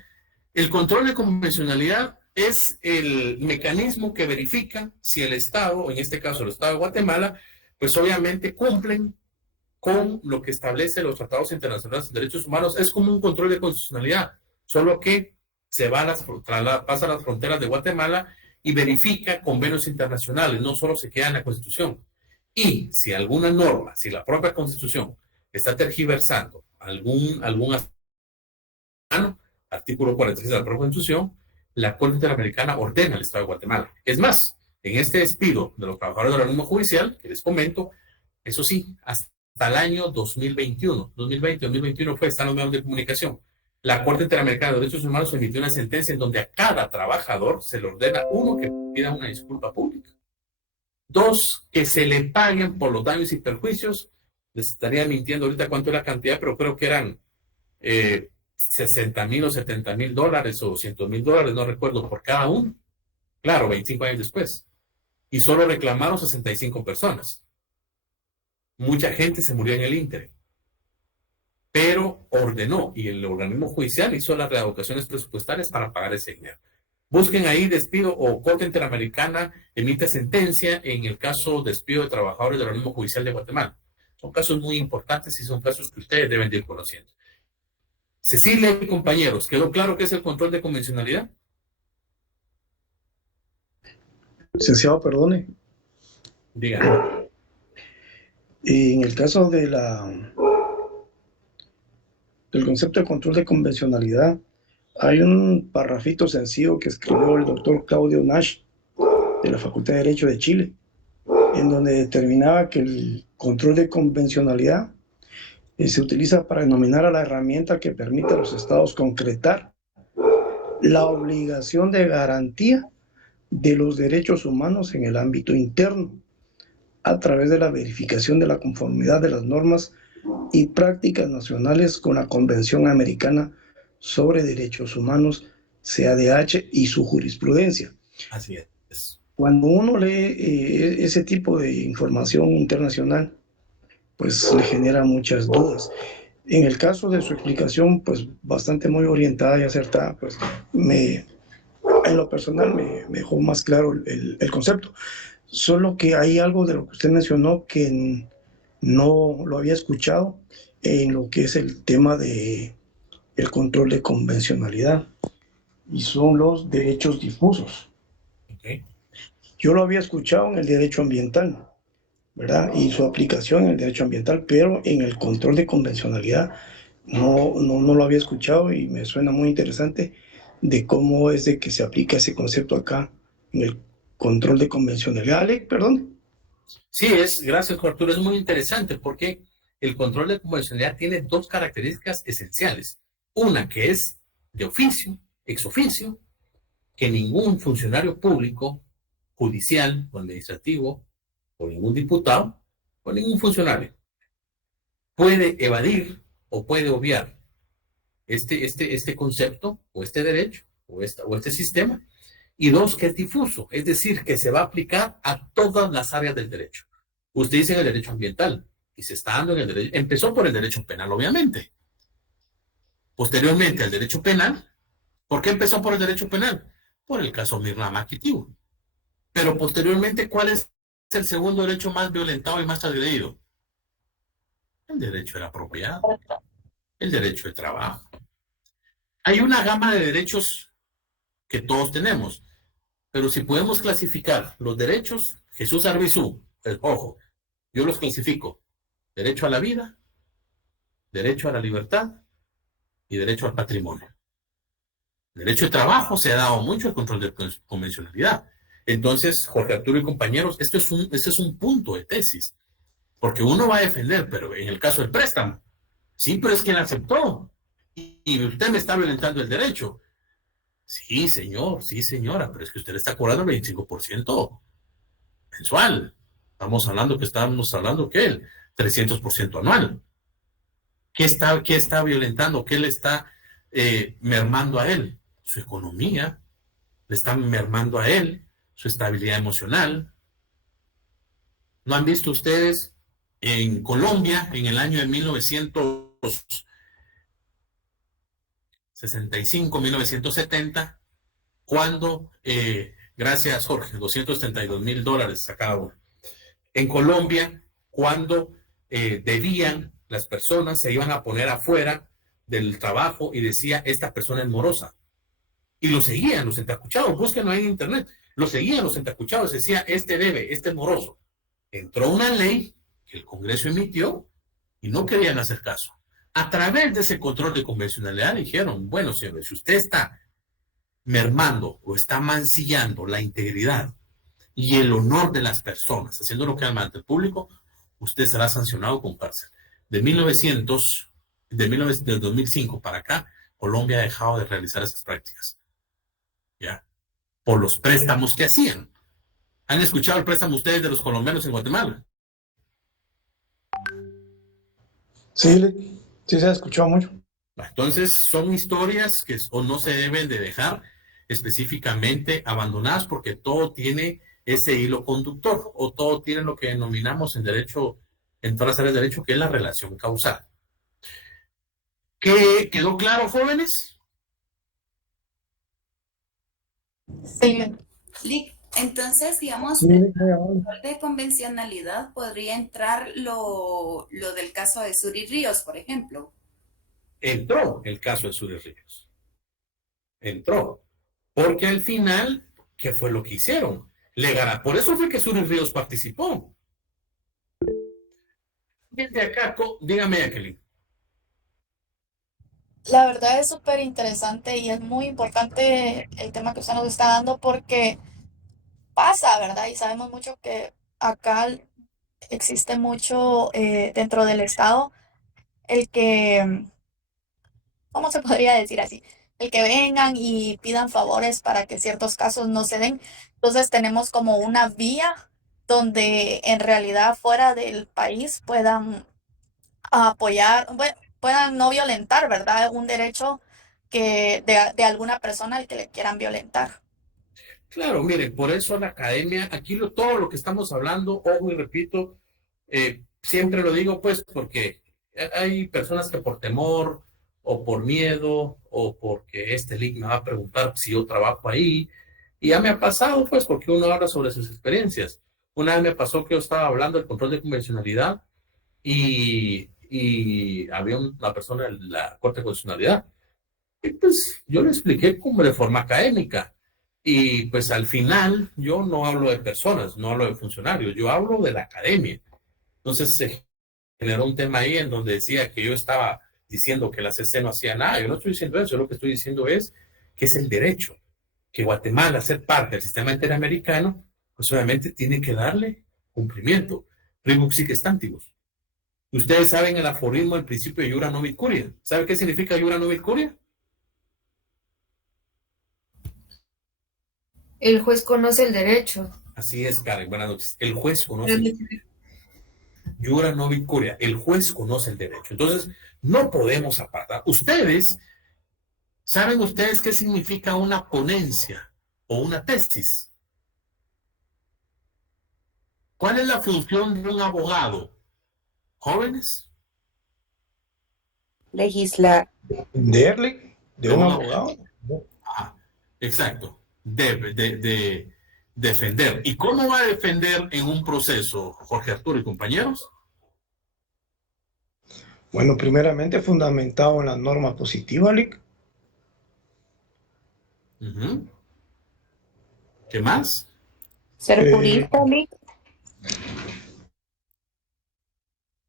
el control de convencionalidad es el mecanismo que verifica si el Estado, en este caso el Estado de Guatemala, pues obviamente cumplen con lo que establece los tratados internacionales de derechos humanos. Es como un control de constitucionalidad, solo que se va pasa a las fronteras de Guatemala y verifica convenios internacionales, no solo se queda en la Constitución. Y si alguna norma, si la propia Constitución está tergiversando algún artículo 46 de la propia Constitución, la Corte Interamericana ordena al Estado de Guatemala. Es más, en este despido de los trabajadores del organismo judicial, que les comento, eso sí, hasta el año 2021, 2020-2021 están los medios de comunicación. La Corte Interamericana de Derechos Humanos emitió una sentencia en donde a cada trabajador se le ordena, uno, que pida una disculpa pública. Dos, que se le paguen por los daños y perjuicios. Les estaría mintiendo ahorita cuánto era la cantidad, pero creo que eran 60,000 o 70,000 dólares o 200,000 dólares, no recuerdo, por cada uno. Claro, 25 años después. Y solo reclamaron 65 personas. Mucha gente se murió en el ínterin. Pero ordenó, y el organismo judicial hizo las realocaciones presupuestarias para pagar ese dinero. Busquen ahí despido o Corte Interamericana emite sentencia en el caso despido de trabajadores del organismo judicial de Guatemala. Son casos muy importantes y son casos que ustedes deben de ir conociendo. Cecilia y compañeros, ¿quedó claro qué es el control de convencionalidad? Licenciado, perdone. Díganme. En el caso del concepto de control de convencionalidad, hay un parrafito sencillo que escribió el doctor Claudio Nash de la Facultad de Derecho de Chile, en donde determinaba que el control de convencionalidad se utiliza para denominar a la herramienta que permite a los estados concretar la obligación de garantía de los derechos humanos en el ámbito interno, a través de la verificación de la conformidad de las normas y prácticas nacionales con la Convención Americana sobre Derechos Humanos, CADH, y su jurisprudencia. Así es. Cuando uno lee ese tipo de información internacional, pues le genera muchas dudas. En el caso de su explicación, pues bastante muy orientada y acertada, pues en lo personal me dejó más claro el concepto. Solo que hay algo de lo que usted mencionó que no lo había escuchado en lo que es el tema de el control de convencionalidad, y son los derechos difusos. Okay. Yo lo había escuchado en el derecho ambiental, ¿verdad? Y su aplicación en el derecho ambiental, pero en el control de convencionalidad no lo había escuchado, y me suena muy interesante de cómo es de que se aplica ese concepto acá en el control de convencionalidad. Alec, perdón. Sí, gracias, Arturo, es muy interesante porque el control de convencionalidad tiene dos características esenciales. Una que es de oficio, ex oficio, que ningún funcionario público, judicial o administrativo, o ningún diputado, o ningún funcionario puede evadir o puede obviar este concepto, o este derecho, o este sistema. Y dos, que es difuso, es decir, que se va a aplicar a todas las áreas del derecho. Usted dice en el derecho ambiental, y se está dando en el derecho, empezó por el derecho penal, obviamente. Posteriormente al derecho penal. ¿Por qué empezó por el derecho penal? Por el caso Mirna Makitiw. Pero posteriormente, ¿cuál es el segundo derecho más violentado y más agredido? El derecho de la propiedad, el derecho de trabajo. Hay una gama de derechos que todos tenemos, pero si podemos clasificar los derechos, Jesús Arbizu, ojo, yo los clasifico: derecho a la vida, derecho a la libertad y derecho al patrimonio. Derecho de trabajo se ha dado mucho el control de convencionalidad. Entonces, Jorge Arturo y compañeros, este es un punto de tesis, porque uno va a defender, pero en el caso del préstamo, sí, pero es quien aceptó, y usted me está violentando el derecho. Sí, señor, sí, señora, pero es que usted le está cobrando el 25% mensual. Estamos hablando que el 300% anual. ¿Qué está violentando? ¿Qué le está mermando a él? su economía, le están mermando a él, su estabilidad emocional. ¿No han visto ustedes en Colombia, en el año de 1965, 1970, cuando, gracias Jorge, $232,000 sacado, en Colombia, cuando debían, las personas se iban a poner afuera del trabajo y decía, esta persona es morosa. Y lo seguían los entacuchados, búsquenlo en internet, lo seguían los entacuchados, decía, este debe, este es moroso. Entró una ley que el Congreso emitió y no querían hacer caso. A través de ese control de convencionalidad dijeron, bueno, señores, si usted está mermando o está mancillando la integridad y el honor de las personas, haciendo lo que al ante el público, usted será sancionado con cárcel. Del 2005 para acá, Colombia ha dejado de realizar esas prácticas. ¿Ya? Por los préstamos que hacían. ¿Han escuchado el préstamo ustedes de los colombianos en Guatemala? Sí, sí se ha escuchado mucho. Entonces, son historias que no se deben de dejar específicamente abandonadas porque todo tiene ese hilo conductor o todo tiene lo que denominamos en derecho, en todas las áreas de derecho, que es la relación causal. ¿Qué quedó claro, jóvenes? Sí. Entonces, digamos, en el de convencionalidad podría entrar lo del caso de Suri Ríos, por ejemplo. Entró el caso de Suri Ríos. Entró. Porque al final, ¿qué fue lo que hicieron? Por eso fue que Suri Ríos participó. Desde acá, dígame, Jacqueline. La verdad es súper interesante y es muy importante el tema que usted nos está dando porque pasa, ¿verdad? Y sabemos mucho que acá existe mucho dentro del Estado el que, ¿cómo se podría decir así? El que vengan y pidan favores para que ciertos casos no se den. Entonces tenemos como una vía donde en realidad fuera del país puedan apoyar, puedan no violentar, ¿verdad? Un derecho que de alguna persona al que le quieran violentar. Claro, mire, por eso la academia, aquí todo lo que estamos hablando, ojo y repito, siempre lo digo pues porque hay personas que por temor o por miedo o porque este link me va a preguntar si yo trabajo ahí, y ya me ha pasado pues porque uno habla sobre sus experiencias. Una vez me pasó que yo estaba hablando del control de convencionalidad y había una persona en la Corte de Constitucionalidad y pues yo le expliqué como de forma académica. Y pues al final yo no hablo de personas, no hablo de funcionarios, yo hablo de la academia. Entonces se generó un tema ahí en donde decía que yo estaba diciendo que la CC no hacía nada. Yo no estoy diciendo eso, lo que estoy diciendo es que es el derecho, que Guatemala, ser parte del sistema interamericano, pues obviamente tiene que darle cumplimiento. Primum sic stantibus. Ustedes saben el aforismo, el principio de Iura Novit Curia. ¿Sabe qué significa Iura Novit Curia? El juez conoce el derecho. Así es, Karen. Buenas noches. El juez conoce el derecho. Iura Novit Curia. El juez conoce el derecho. Entonces, no podemos apartar. ¿Saben ustedes qué significa una ponencia o una tesis? ¿Cuál es la función de un abogado? ¿Jóvenes? Legislar. ¿De un abogado? Exacto. Defender. ¿Y cómo va a defender en un proceso, Jorge Arturo y compañeros? Bueno, primeramente fundamentado en la norma positiva, Lick. ¿Qué más? Ser jurista, Lick.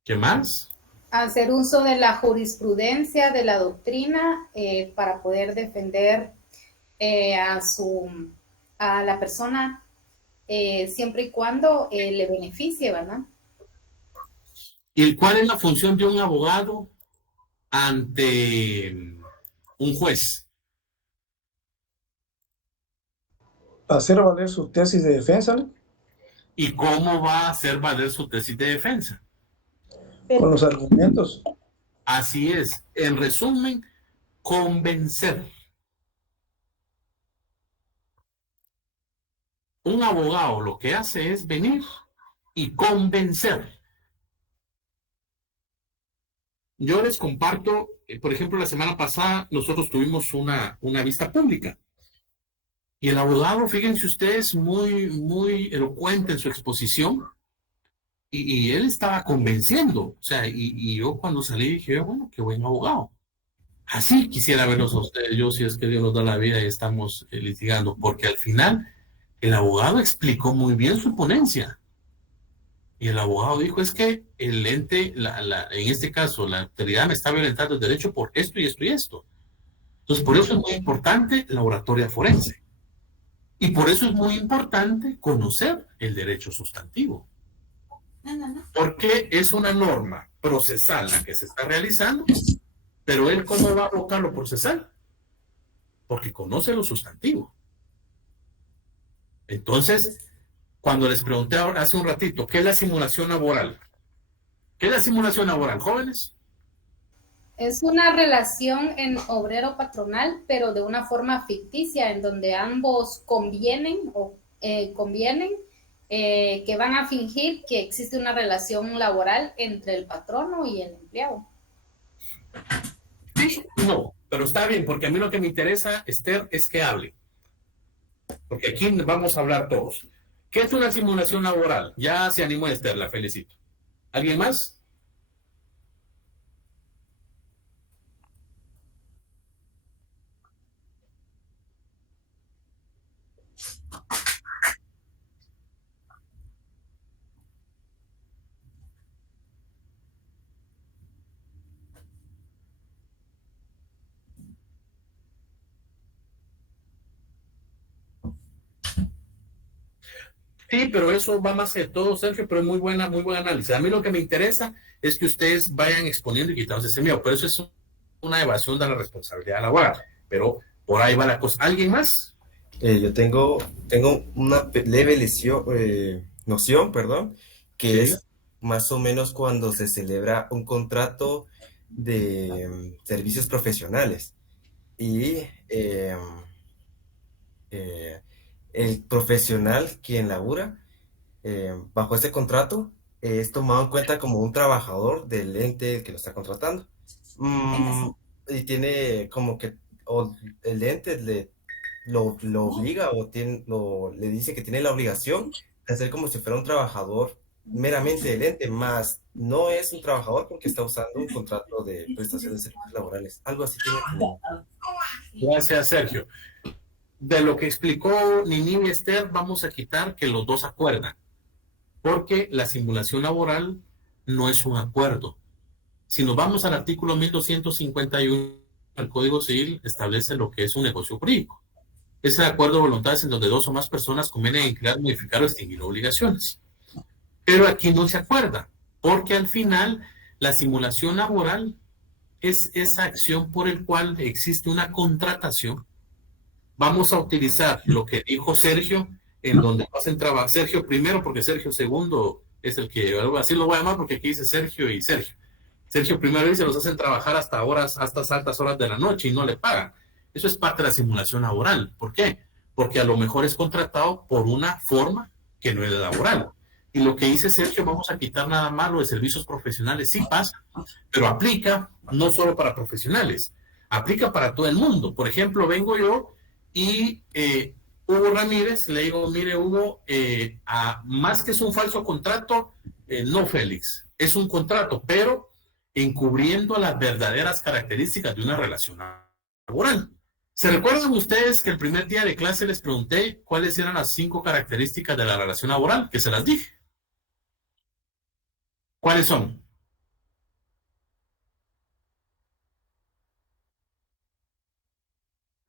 ¿Qué más? Hacer uso de la jurisprudencia, de la doctrina, para poder defender a la persona siempre y cuando le beneficie, ¿verdad? ¿Y cuál es la función de un abogado ante un juez? Hacer valer su tesis de defensa, Lick. ¿Y cómo va a hacer valer su tesis de defensa? Con los argumentos. Así es. En resumen, convencer. Un abogado lo que hace es venir y convencer. Yo les comparto, por ejemplo, la semana pasada nosotros tuvimos una vista pública. Y el abogado, fíjense ustedes, muy elocuente en su exposición. Y él estaba convenciendo. O sea, y yo cuando salí dije, bueno, qué buen abogado. Así quisiera verlos a ustedes, yo si es que Dios nos da la vida y estamos litigando, porque al final el abogado explicó muy bien su ponencia. Y el abogado dijo, es que el ente, en este caso, la autoridad me está violentando el derecho por esto y esto y esto. Entonces, por eso es muy importante la oratoria forense. Y por eso es muy importante conocer el derecho sustantivo. Porque es una norma procesal la que se está realizando, pero él ¿cómo va a abocar lo procesal? Porque conoce lo sustantivo. Entonces, cuando les pregunté hace un ratito, ¿qué es la simulación laboral? ¿Qué es la simulación laboral, jóvenes? Es una relación en obrero-patronal, pero de una forma ficticia, en donde ambos convienen que van a fingir que existe una relación laboral entre el patrono y el empleado. Sí, no, pero está bien, porque a mí lo que me interesa, Esther, es que hable. Porque aquí vamos a hablar todos. ¿Qué es una simulación laboral? Ya se animó Esther, la felicito. ¿Alguien más? Sí, pero eso va más de todo, Sergio, pero es muy buen análisis. A mí lo que me interesa es que ustedes vayan exponiendo y quitándose ese miedo. Pero eso es una evasión de la responsabilidad laboral. Pero por ahí va la cosa. ¿Alguien más? Yo tengo una leve noción, perdón, que Sí. es más o menos cuando se celebra un contrato de servicios profesionales y el profesional quien labura bajo este contrato es tomado en cuenta como un trabajador del ente que lo está contratando. Y tiene como que o el ente lo obliga o le dice que tiene la obligación de hacer como si fuera un trabajador meramente del ente, más no es un trabajador porque está usando un contrato de prestación de servicios laborales. Algo así tiene que... Gracias, Sergio. De lo que explicó Nini y Esther, vamos a quitar que los dos acuerdan. Porque la simulación laboral no es un acuerdo. Si nos vamos al artículo 1251, el Código Civil establece lo que es un negocio jurídico. Es el acuerdo de voluntades en donde dos o más personas convienen en crear, modificar o extinguir obligaciones. Pero aquí no se acuerda, porque al final la simulación laboral es esa acción por el cual existe una contratación. Vamos a utilizar lo que dijo Sergio, en donde hacen trabajo. Sergio primero, porque Sergio segundo es el que, así lo voy a llamar porque aquí dice Sergio y Sergio. Sergio primero dice, los hacen trabajar hasta altas horas de la noche y no le pagan. Eso es parte de la simulación laboral. ¿Por qué? Porque a lo mejor es contratado por una forma que no es laboral. Y lo que dice Sergio, vamos a quitar nada más lo de servicios profesionales. Sí pasa, pero aplica no solo para profesionales, aplica para todo el mundo. Por ejemplo, vengo yo y Hugo Ramírez, le digo, mire Hugo, más que es un falso contrato, no Félix, es un contrato, pero encubriendo las verdaderas características de una relación laboral. ¿Se recuerdan ustedes que el primer día de clase les pregunté cuáles eran las 5 características de la relación laboral? Que se las dije. ¿Cuáles son?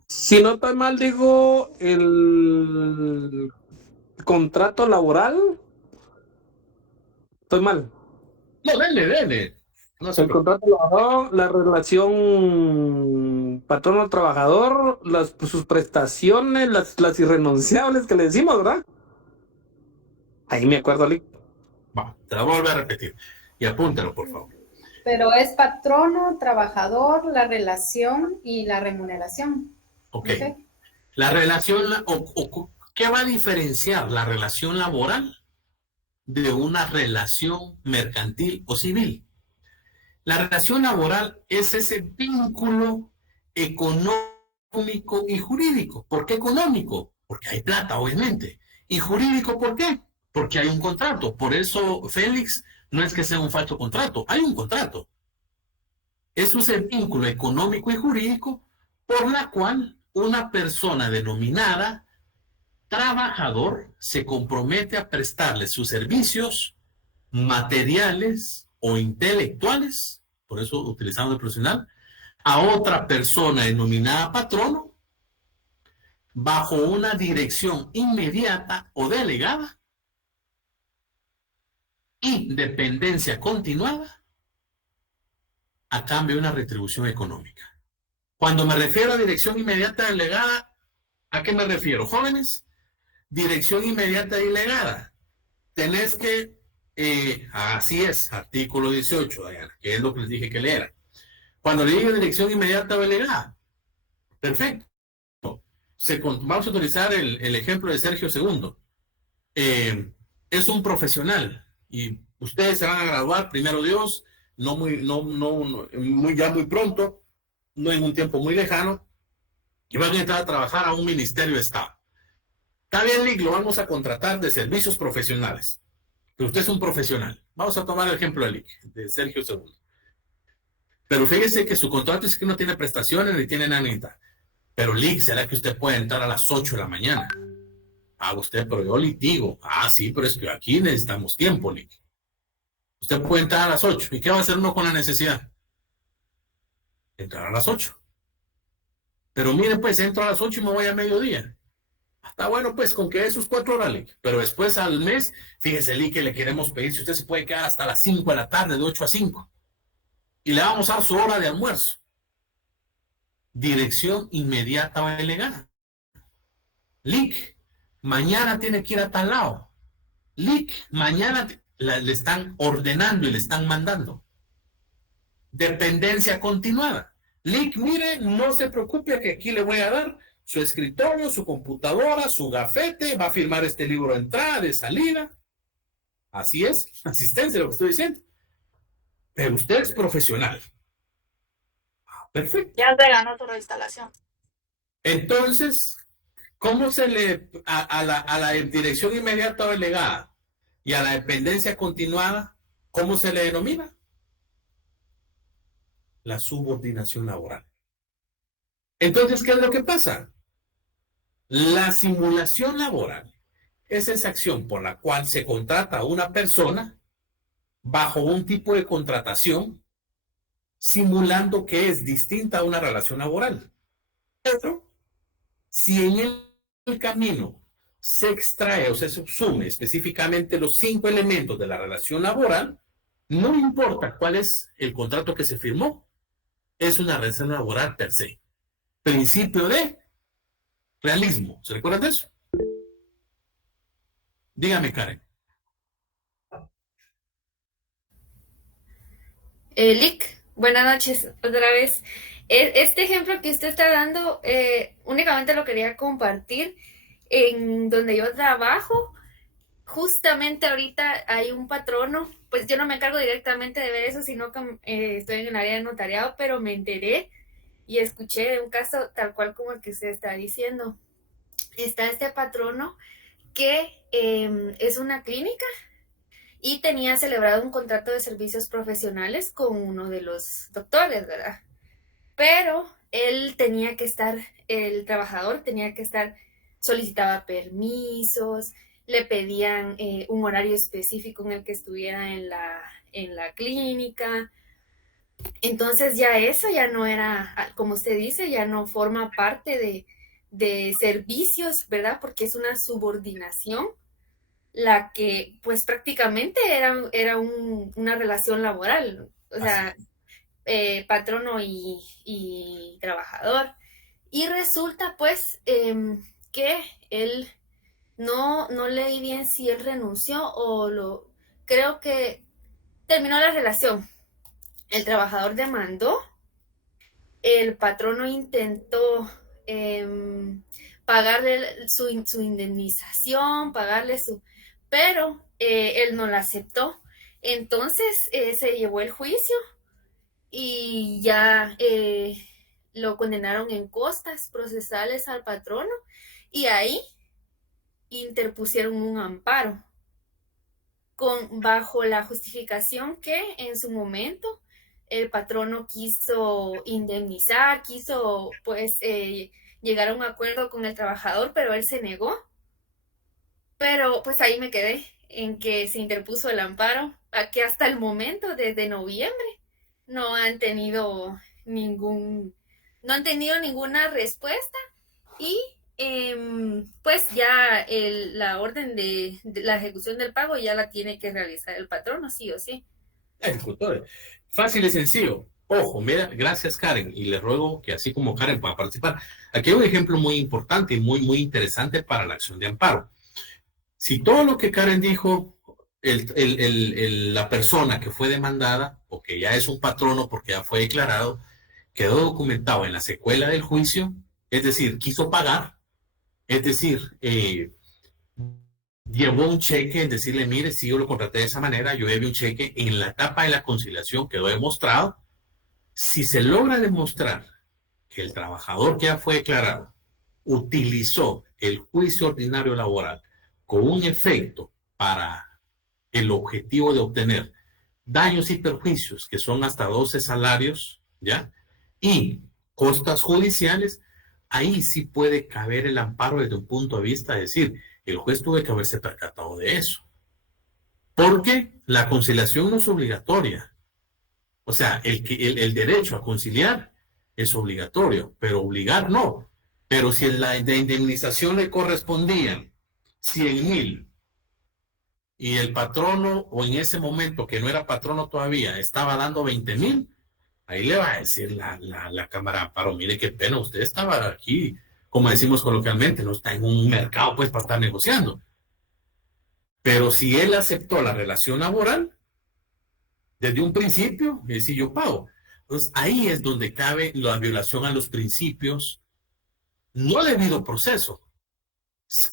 Si no estoy mal, digo, el contrato laboral. ¿Estoy mal? No, dele. No el contrato laboral, la relación patrono-trabajador, sus prestaciones, las irrenunciables que le decimos, ¿verdad? Ahí me acuerdo, Lick. Va, te la voy a volver a repetir. Y apúntalo, por favor. Pero es patrono, trabajador, la relación y la remuneración. Ok. La relación, ¿Qué va a diferenciar la relación laboral de una relación mercantil o civil? La relación laboral es ese vínculo económico y jurídico. ¿Por qué económico? Porque hay plata, obviamente. ¿Y jurídico por qué? Porque hay un contrato. Por eso, Félix, no es que sea un falso contrato, hay un contrato. Eso es el vínculo económico y jurídico por la cual una persona denominada trabajador se compromete a prestarle sus servicios materiales o intelectuales, por eso utilizamos el profesional, a otra persona denominada patrono, bajo una dirección inmediata o delegada y dependencia continuada a cambio de una retribución económica. Cuando me refiero a dirección inmediata delegada, ¿a qué me refiero, jóvenes? Dirección inmediata delegada. Tenés que, así es, artículo 18, Diana, que es lo que les dije que leera. Cuando le diga dirección inmediata delegada, perfecto. Vamos a utilizar el ejemplo de Sergio II. Es un profesional y ustedes se van a graduar, primero Dios, ya muy pronto, no en un tiempo muy lejano, y van a entrar a trabajar a un ministerio de Estado. Está bien, Lick, lo vamos a contratar de servicios profesionales, pero usted es un profesional. Vamos a tomar el ejemplo de Lick, de Sergio II. Pero fíjese que su contrato es que no tiene prestaciones ni tiene nada. Pero Lick, ¿será que usted puede entrar a las 8 de la mañana? Ah, usted, pero yo litigo. Ah, sí, pero es que aquí necesitamos tiempo, Lick. Usted puede entrar a las 8. ¿Y qué va a hacer uno con la necesidad? Entrar a las 8. Pero mire, pues, entro a las 8 y me voy a mediodía. Está bueno, pues, con que esos 4 horas, Lick. Pero después al mes, fíjese, Lick, que le queremos pedir si usted se puede quedar hasta las 5 de la tarde, de 8 a 5. Y le vamos a dar su hora de almuerzo. Dirección inmediata o delegada. Lick, mañana tiene que ir a tal lado. Lick, mañana le están ordenando y le están mandando. Dependencia continuada. Lick, mire, no se preocupe que aquí le voy a dar su escritorio, su computadora, su gafete, va a firmar este libro de entrada, de salida. Así es, asistencia, lo que estoy diciendo. Pero usted es profesional. Perfecto. Ya te ganó tu reinstalación. Entonces, ¿cómo se le, a la dirección inmediata o delegada y a la dependencia continuada, cómo se le denomina? La subordinación laboral. Entonces, ¿qué es lo que pasa? La simulación laboral es esa acción por la cual se contrata a una persona bajo un tipo de contratación simulando que es distinta a una relación laboral. Pero, si en el camino se extrae o se subsume específicamente los 5 elementos de la relación laboral, no importa cuál es el contrato que se firmó, es una relación laboral per se. Principio de realismo. ¿Se recuerdan de eso? Dígame, Karen. Lick, buenas noches otra vez. Este ejemplo que usted está dando, únicamente lo quería compartir en donde yo trabajo. Justamente ahorita hay un patrono, pues yo no me encargo directamente de ver eso, sino que estoy en el área de notariado, pero me enteré y escuché de un caso tal cual como el que usted está diciendo. Está este patrono que es una clínica y tenía celebrado un contrato de servicios profesionales con uno de los doctores, ¿verdad? Pero él tenía que estar, el trabajador tenía que estar, solicitaba permisos, le pedían un horario específico en el que estuviera en la clínica. Entonces ya eso ya no era, como usted dice, ya no forma parte de servicios, ¿verdad? Porque es una subordinación la que pues prácticamente era una relación laboral, o sea, patrono y trabajador. Y resulta pues que él no leí bien si él renunció o creo que terminó la relación. El trabajador demandó, el patrono intentó pagarle su indemnización, pagarle su... Pero él no la aceptó. Entonces se llevó el juicio y ya lo condenaron en costas procesales al patrono y ahí interpusieron un amparo bajo la justificación que en su momento el patrono quiso indemnizar, quiso pues llegar a un acuerdo con el trabajador, pero él se negó. Pero pues ahí me quedé en que se interpuso el amparo, a que hasta el momento, desde noviembre, no han tenido ninguna respuesta y pues ya la orden de la ejecución del pago ya la tiene que realizar el patrono, sí o sí. Ejecutores. Fácil y sencillo. Ojo, mira, gracias Karen, y le ruego que así como Karen pueda participar. Aquí hay un ejemplo muy importante y muy interesante para la acción de amparo. Si todo lo que Karen dijo, la persona que fue demandada, o que ya es un patrono porque ya fue declarado, quedó documentado en la secuela del juicio, es decir, quiso pagar, es decir, llevó un cheque en decirle, mire, si yo lo contraté de esa manera, yo debí un cheque, en la etapa de la conciliación quedó demostrado. Si se logra demostrar que el trabajador que ya fue declarado utilizó el juicio ordinario laboral con un efecto para el objetivo de obtener daños y perjuicios que son hasta 12 salarios, ¿ya? Y costas judiciales, ahí sí puede caber el amparo desde un punto de vista de decir, el juez tuvo que haberse percatado de eso. Porque la conciliación no es obligatoria. O sea, el derecho a conciliar es obligatorio, pero obligar no. Pero si la indemnización le correspondían 100,000 y el patrono, o en ese momento que no era patrono todavía, estaba dando 20,000, ahí le va a decir la Cámara de Amparo, mire qué pena, usted estaba aquí, como decimos coloquialmente, no está en un mercado pues para estar negociando. Pero si él aceptó la relación laboral, desde un principio, es decir, yo pago. Entonces ahí es donde cabe la violación a los principios, no debido proceso.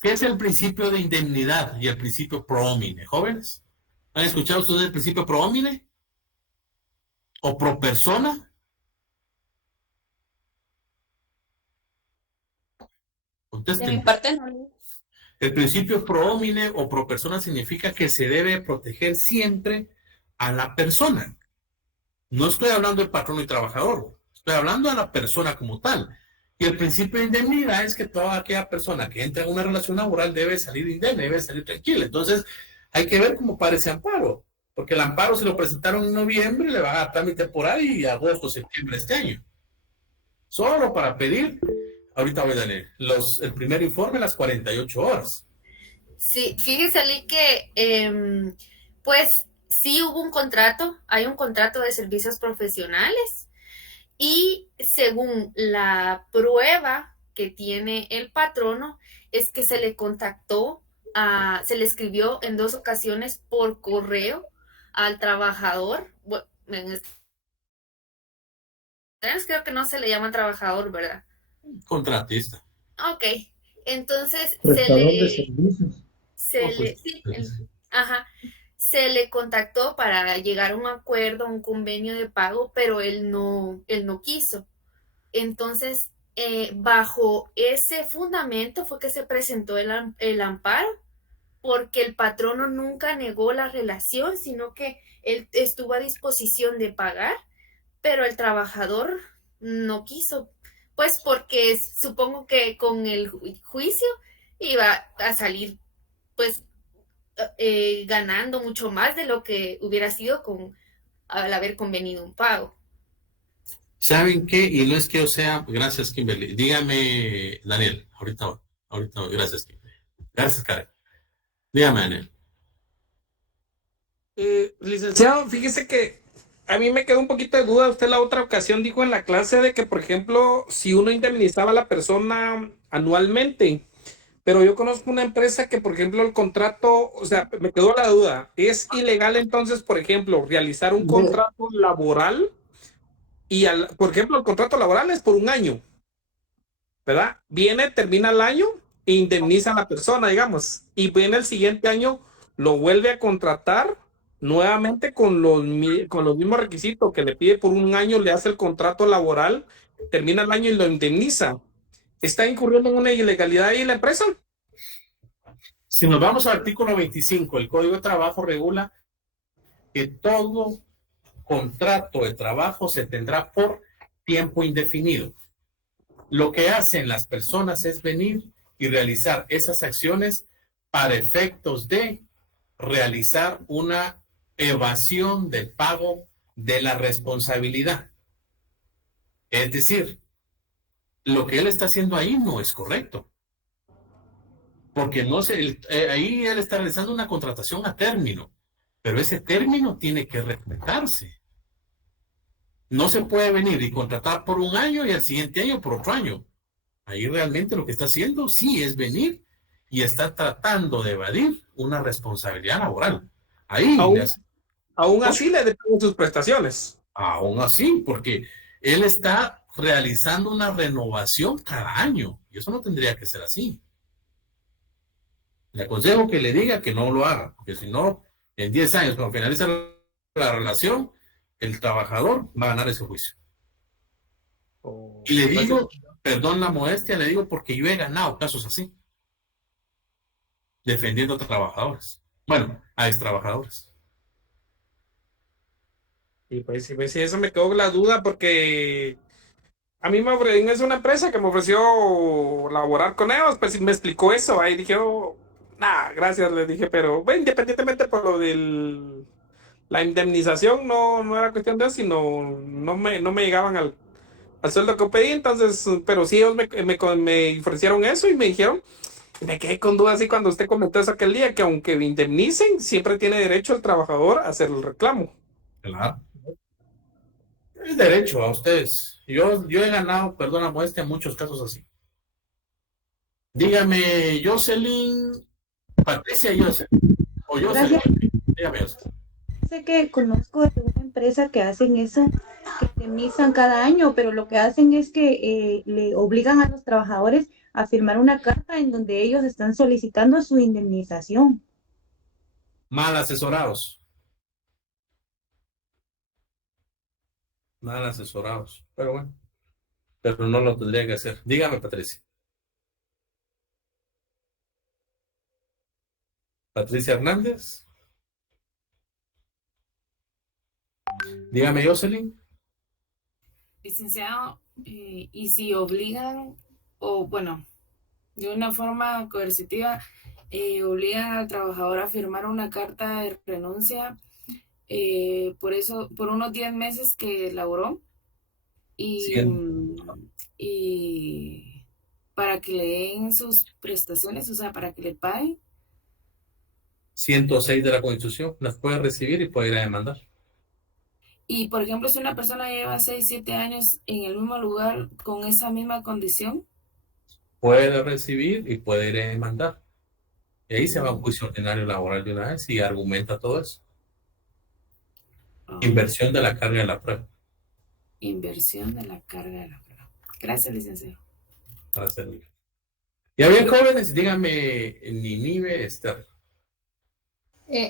¿Qué es el principio de indemnidad y el principio pro homine, jóvenes? ¿Han escuchado ustedes el principio pro homine? ¿O pro persona? Contesten. De mi parte no. El principio pro homine o pro persona significa que se debe proteger siempre a la persona. No estoy hablando del patrono y trabajador, estoy hablando a la persona como tal. Y el principio de indemnidad es que toda aquella persona que entra en una relación laboral debe salir indemne, debe salir tranquila. Entonces, hay que ver cómo para ese amparo, porque el amparo si lo presentaron en noviembre le va a dar trámite temporal y agosto, septiembre de este año. Solo para pedir, ahorita voy a leer, el primer informe las 48 horas. Sí, fíjese Ali que pues sí hubo un contrato, hay un contrato de servicios profesionales y según la prueba que tiene el patrono es que se le contactó, se le escribió en 2 ocasiones por correo al trabajador. Bueno, creo que no se le llama trabajador, ¿verdad? Contratista. Ok, entonces Prestador de servicios. se le contactó para llegar a un acuerdo, un convenio de pago, pero él no quiso. Entonces, bajo ese fundamento fue que se presentó el amparo, porque el patrono nunca negó la relación, sino que él estuvo a disposición de pagar, pero el trabajador no quiso, pues porque supongo que con el juicio iba a salir pues ganando mucho más de lo que hubiera sido al haber convenido un pago. ¿Saben qué? Y no es que gracias Kimberly. Dígame, Daniel, ahorita, gracias Kimberly. Gracias, Karen. Dígame, Daniel. Licenciado, fíjese que a mí me quedó un poquito de duda. Usted la otra ocasión dijo en la clase de que, por ejemplo, si uno indemnizaba a la persona anualmente, pero yo conozco una empresa que, por ejemplo, el contrato, o sea, me quedó la duda, ¿es ilegal entonces, por ejemplo, realizar un contrato laboral? Y, por ejemplo, el contrato laboral es por 1 año, ¿verdad? Viene, termina el año e indemniza a la persona, digamos, y viene el siguiente año, lo vuelve a contratar nuevamente con los mismos requisitos que le pide por un año, le hace el contrato laboral, termina el año y lo indemniza. ¿Está incurriendo en una ilegalidad ahí la empresa? Si nos vamos al artículo 25, el Código de Trabajo regula que todo contrato de trabajo se tendrá por tiempo indefinido. Lo que hacen las personas es venir y realizar esas acciones para efectos de realizar una evasión del pago de la responsabilidad. Es decir, lo que él está haciendo ahí no es correcto. Porque no ahí él está realizando una contratación a término, pero ese término tiene que respetarse. No se puede venir y contratar por un año y al siguiente año por otro año. Ahí realmente lo que está haciendo sí es venir y está tratando de evadir una responsabilidad laboral. Ahí aún así le dependen sus prestaciones. Aún así, porque él está realizando una renovación cada año y eso no tendría que ser así. Le aconsejo que le diga que no lo haga, porque si no, en 10 años, cuando finaliza la relación, el trabajador va a ganar ese juicio. Y le digo, perdón la modestia, le digo porque yo he ganado casos así, defendiendo a trabajadores. Bueno, a ex trabajadores. Y pues sí, eso me quedó la duda porque a mí es una empresa que me ofreció laborar con ellos, pues me explicó eso, ahí dije, nah, gracias, le dije, pero bueno, independientemente por lo del la indemnización no era cuestión de eso, sino no me llegaban al sueldo que pedí, entonces, pero sí ellos me ofrecieron eso y me dijeron, me quedé con dudas así cuando usted comentó eso aquel día, que aunque me indemnicen, siempre tiene derecho el trabajador a hacer el reclamo. Claro. Es derecho a ustedes. Yo he ganado, perdón la modestia, muchos casos así. Dígame, Jocelyn, Patricia Jocelyn, o Jocelyn, dígame Jocelyn. Sé que conozco de una empresa que hacen eso, que indemnizan cada año, pero lo que hacen es que le obligan a los trabajadores a firmar una carta en donde ellos están solicitando su indemnización. Mal asesorados. Mal asesorados. Pero bueno, pero no lo tendría que hacer. Dígame, Patricia. Patricia Hernández. Dígame, Jocelyn. Licenciado, y si obligan, o bueno, de una forma coercitiva, obligan al trabajador a firmar una carta de renuncia por eso, por unos 10 meses que laboró, y para que le den sus prestaciones, o sea, para que le paguen. 106 de la Constitución, las puede recibir y puede ir a demandar. Y, por ejemplo, si una persona lleva 6, 7 años en el mismo lugar con esa misma condición, puede recibir y puede ir a demandar. Y ahí se va a un juicio ordinario laboral de una vez y argumenta todo eso. Inversión de la carga de la prueba. Inversión de la carga de la prueba. Gracias, licenciado. Para servir. Ya bien, jóvenes, díganme, Ninive Esther.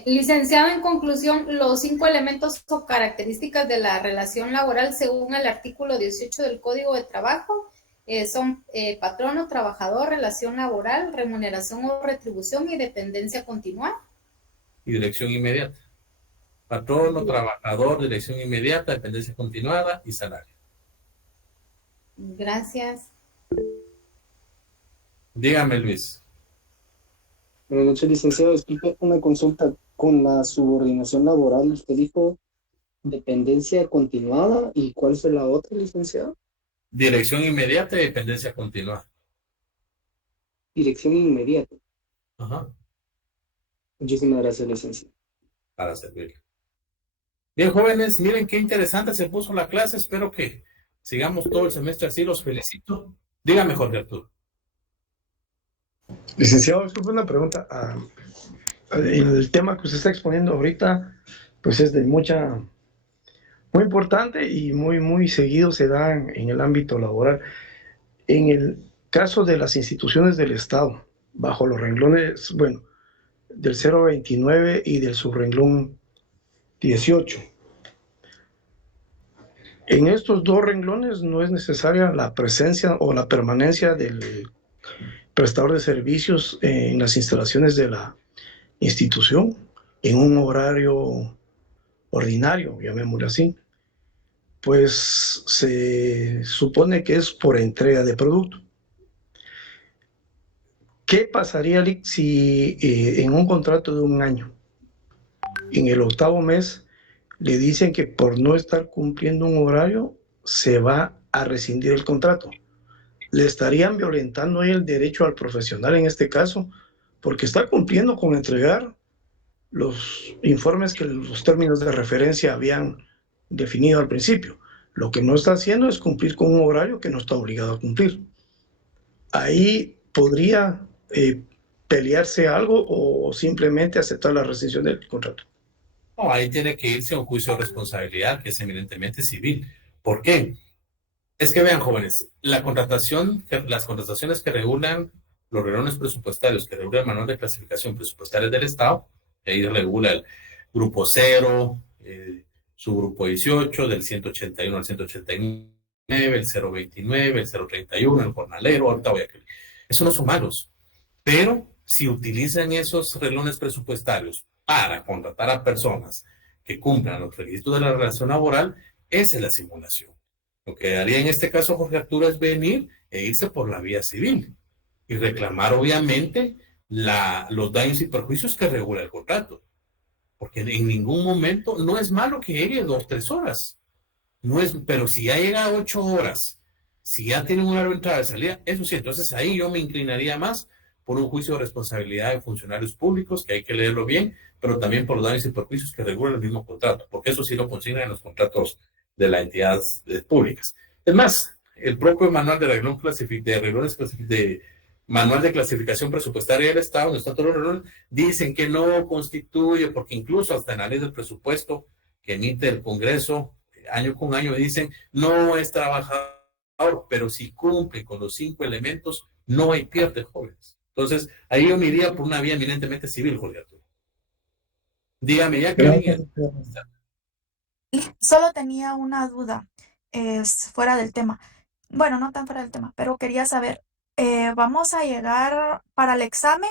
Licenciado, en conclusión, los 5 elementos o características de la relación laboral según el artículo 18 del Código de Trabajo son patrono, trabajador, relación laboral, remuneración o retribución y dependencia continuada. Y dirección inmediata. Patrono, trabajador, dirección inmediata, dependencia continuada y salario. Gracias. Dígame, Luis. Buenas noches, licenciado. Disculpe una consulta con la subordinación laboral. Usted dijo dependencia continuada. ¿Y cuál fue la otra, licenciado? Dirección inmediata y dependencia continuada. Dirección inmediata. Ajá. Muchísimas gracias, licenciado. Para servirle. Bien, jóvenes, miren qué interesante se puso la clase. Espero que sigamos todo el semestre así. Los felicito. Dígame, Jorge Arturo. Licenciado, disculpe una pregunta. El tema que usted está exponiendo ahorita, pues es de muy importante y muy seguido se da en el ámbito laboral. En caso de las instituciones del Estado, bajo los renglones, bueno, del 029 y del subrenglón 18. En estos dos renglones no es necesaria la presencia o la permanencia del prestador de servicios en las instalaciones de la institución en un horario ordinario, llamémoslo así. Pues se supone que es por entrega de producto. ¿Qué pasaría si en un contrato de un año, en el 8º mes, le dicen que por no estar cumpliendo un horario se va a rescindir el contrato? Le estarían violentando el derecho al profesional en este caso, porque está cumpliendo con entregar los informes que los términos de referencia habían definido al principio. Lo que no está haciendo es cumplir con un horario que no está obligado a cumplir. Ahí podría pelearse algo o simplemente aceptar la rescisión del contrato. No, ahí tiene que irse a un juicio de responsabilidad que es eminentemente civil. ¿Por qué? Es que vean, jóvenes, las contrataciones que regulan los renglones presupuestarios, que regula el manual de clasificación presupuestaria del Estado, que ahí regula el grupo 0, subgrupo 18, del 181 al 189, el 029, el 031, el jornalero, ahorita voy a... Esos no son malos, pero si utilizan esos renglones presupuestarios para contratar a personas que cumplan los requisitos de la relación laboral, esa es la simulación. Lo que haría en este caso Jorge Arturo es venir e irse por la vía civil y reclamar obviamente los daños y perjuicios que regula el contrato. Porque en ningún momento, no es malo que llegue 2 o 3 horas, no es, pero si ya llega a 8 horas, si ya tienen una entrada de salida, eso sí, entonces ahí yo me inclinaría más por un juicio de responsabilidad de funcionarios públicos, que hay que leerlo bien, pero también por los daños y perjuicios que regula el mismo contrato, porque eso sí lo consignan en los contratos de las entidades públicas. Es más, el propio manual manual de clasificación presupuestaria del Estado, donde están todos los renglones, dicen que no constituye, porque incluso hasta en la ley del presupuesto que emite el Congreso año con año dicen no es trabajador, pero si cumple con los 5 elementos, no hay pierde, jóvenes. Entonces, ahí yo me iría por una vía eminentemente civil, Jorge Arturo. Dígame, ya que... Solo tenía una duda, es fuera del tema. Bueno, no tan fuera del tema, pero quería saber, vamos a llegar para el examen,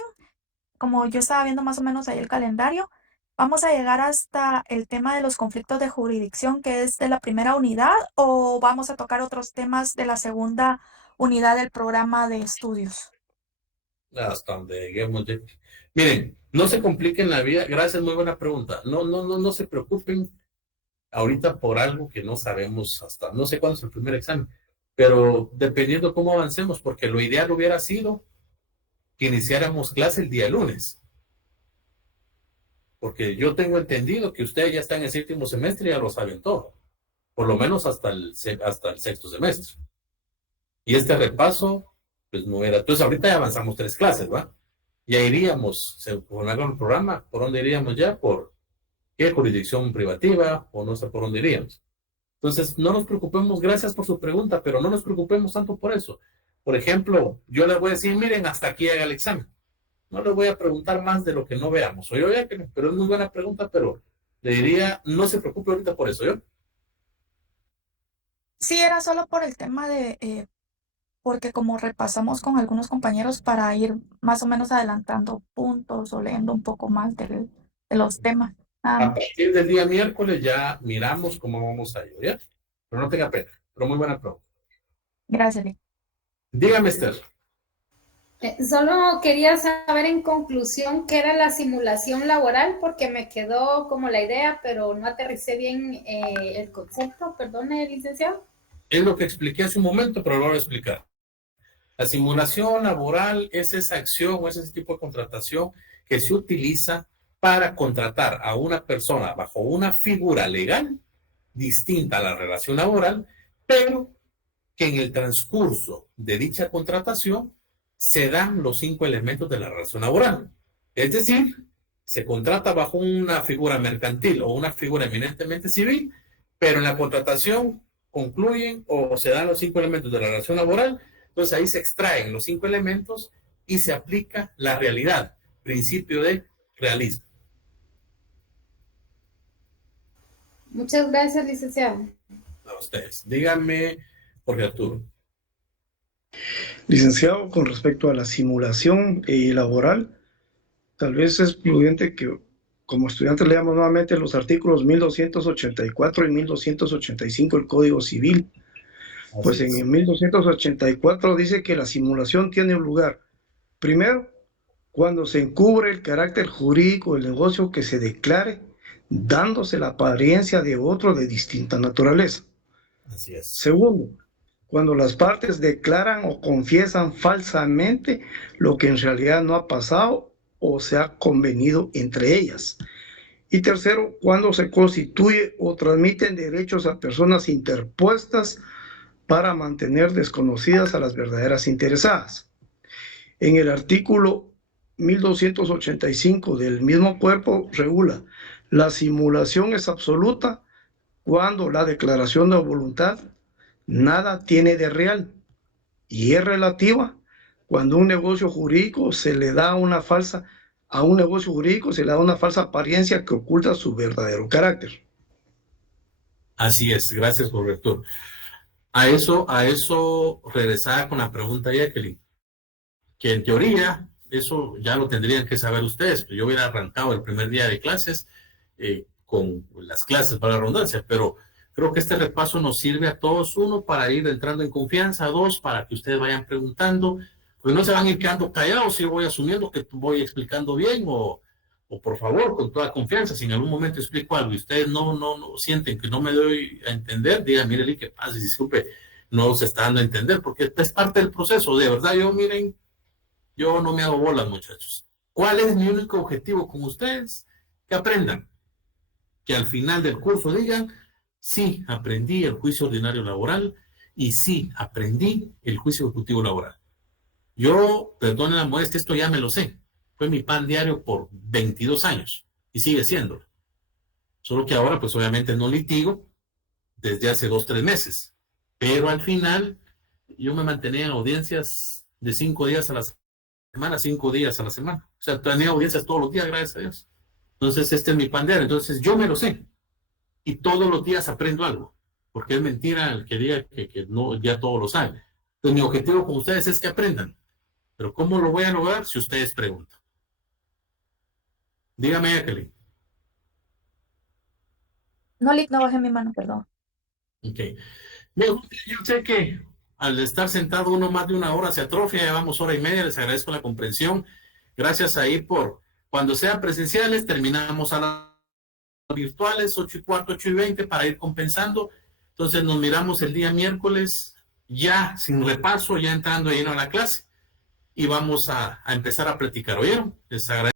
como yo estaba viendo más o menos ahí el calendario, vamos a llegar hasta el tema de los conflictos de jurisdicción, que es de la primera unidad, o vamos a tocar otros temas de la segunda unidad del programa de estudios. Hasta donde lleguemos. Miren, no se compliquen la vida. Gracias, muy buena pregunta. No se preocupen ahorita por algo que no sabemos hasta, no sé cuándo es el primer examen, pero dependiendo cómo avancemos, porque lo ideal hubiera sido que iniciáramos clase el día lunes. Porque yo tengo entendido que ustedes ya están en el 7º semestre y ya lo saben todo. Por lo menos hasta el 6º semestre. Y este repaso, pues no era. Entonces ahorita ya avanzamos 3 clases, ¿va? Ya iríamos, según el programa, ¿por dónde iríamos ya? ¿Por qué jurisdicción privativa? O no sé por dónde iríamos. Entonces, no nos preocupemos, gracias por su pregunta, pero no nos preocupemos tanto por eso. Por ejemplo, yo les voy a decir, miren, hasta aquí haga el examen. No les voy a preguntar más de lo que no veamos. Pero es muy buena pregunta, pero le diría, no se preocupe ahorita por eso, ¿yo? Sí, era solo por el tema de, porque como repasamos con algunos compañeros para ir más o menos adelantando puntos o leyendo un poco más de los temas. A partir del día miércoles ya miramos cómo vamos a ir, ¿ya? Pero no tenga pena, pero muy buena pregunta. Gracias. Dígame, Esther. Solo quería saber en conclusión qué era la simulación laboral, porque me quedó como la idea, pero no aterricé bien el concepto. Perdone, licenciado. Es lo que expliqué hace un momento, pero lo voy a explicar. La simulación laboral es esa acción o es ese tipo de contratación que se utiliza para contratar a una persona bajo una figura legal distinta a la relación laboral, pero que en el transcurso de dicha contratación se dan los 5 elementos de la relación laboral. Es decir, se contrata bajo una figura mercantil o una figura eminentemente civil, pero en la contratación concluyen o se dan los 5 elementos de la relación laboral Entonces ahí se extraen los 5 elementos y se aplica la realidad, principio de realismo. Muchas gracias, licenciado. A ustedes. Díganme, Jorge Arturo. Licenciado, con respecto a la simulación laboral, tal vez es prudente que como estudiantes leamos nuevamente los artículos 1284 y 1285 del Código Civil. Pues en el 1284 dice que la simulación tiene lugar, primero, cuando se encubre el carácter jurídico del negocio que se declare, dándose la apariencia de otro de distinta naturaleza. Así es. Segundo, cuando las partes declaran o confiesan falsamente lo que en realidad no ha pasado o se ha convenido entre ellas. Y tercero, cuando se constituye o transmiten derechos a personas interpuestas para mantener desconocidas a las verdaderas interesadas. En el artículo 1285 del mismo cuerpo regula: la simulación es absoluta cuando la declaración de voluntad nada tiene de real, y es relativa cuando un negocio jurídico se le da una falsa apariencia que oculta su verdadero carácter. Así es, gracias, Jorge Arturo. A eso regresaba con la pregunta de Jacqueline, que en teoría eso ya lo tendrían que saber ustedes. Yo hubiera arrancado el primer día de clases con las clases para la redundancia, pero creo que este repaso nos sirve a todos, uno, para ir entrando en confianza, dos, para que ustedes vayan preguntando, pues no se van a ir quedando callados si yo voy asumiendo que voy explicando bien, o por favor, con toda confianza, si en algún momento explico algo y ustedes no sienten que no me doy a entender, digan, mire, ¿qué pasa? Disculpe, no se está dando a entender, porque es parte del proceso. De verdad, yo no me hago bolas, muchachos. ¿Cuál es mi único objetivo con ustedes? Que aprendan, que al final del curso digan, sí, aprendí el juicio ordinario laboral y sí, aprendí el juicio ejecutivo laboral. Yo, perdone la modestia, esto ya me lo sé. Fue mi pan diario por 22 años y sigue siéndolo. Solo que ahora, pues obviamente no litigo desde hace 2-3 meses. Pero al final, yo me mantenía en audiencias de 5 días a la semana, 5 días a la semana. O sea, tenía audiencias todos los días, gracias a Dios. Entonces, este es mi pan diario. Entonces, yo me lo sé. Y todos los días aprendo algo. Porque es mentira el que diga que no, ya todos lo saben. Entonces, mi objetivo con ustedes es que aprendan. Pero ¿cómo lo voy a lograr? Si ustedes preguntan. Dígame, Jacqueline. No, Lick, no bajé mi mano, perdón. Ok. Yo sé que al estar sentado uno más de una hora se atrofia, llevamos 1 hora y media, les agradezco la comprensión. Gracias ahí por, cuando sean presenciales, terminamos a las virtuales, 8:15, 8:20, para ir compensando. Entonces nos miramos el día miércoles, ya sin repaso, ya entrando lleno a la clase, y vamos a empezar a platicar. ¿Oyeron? Les agradezco.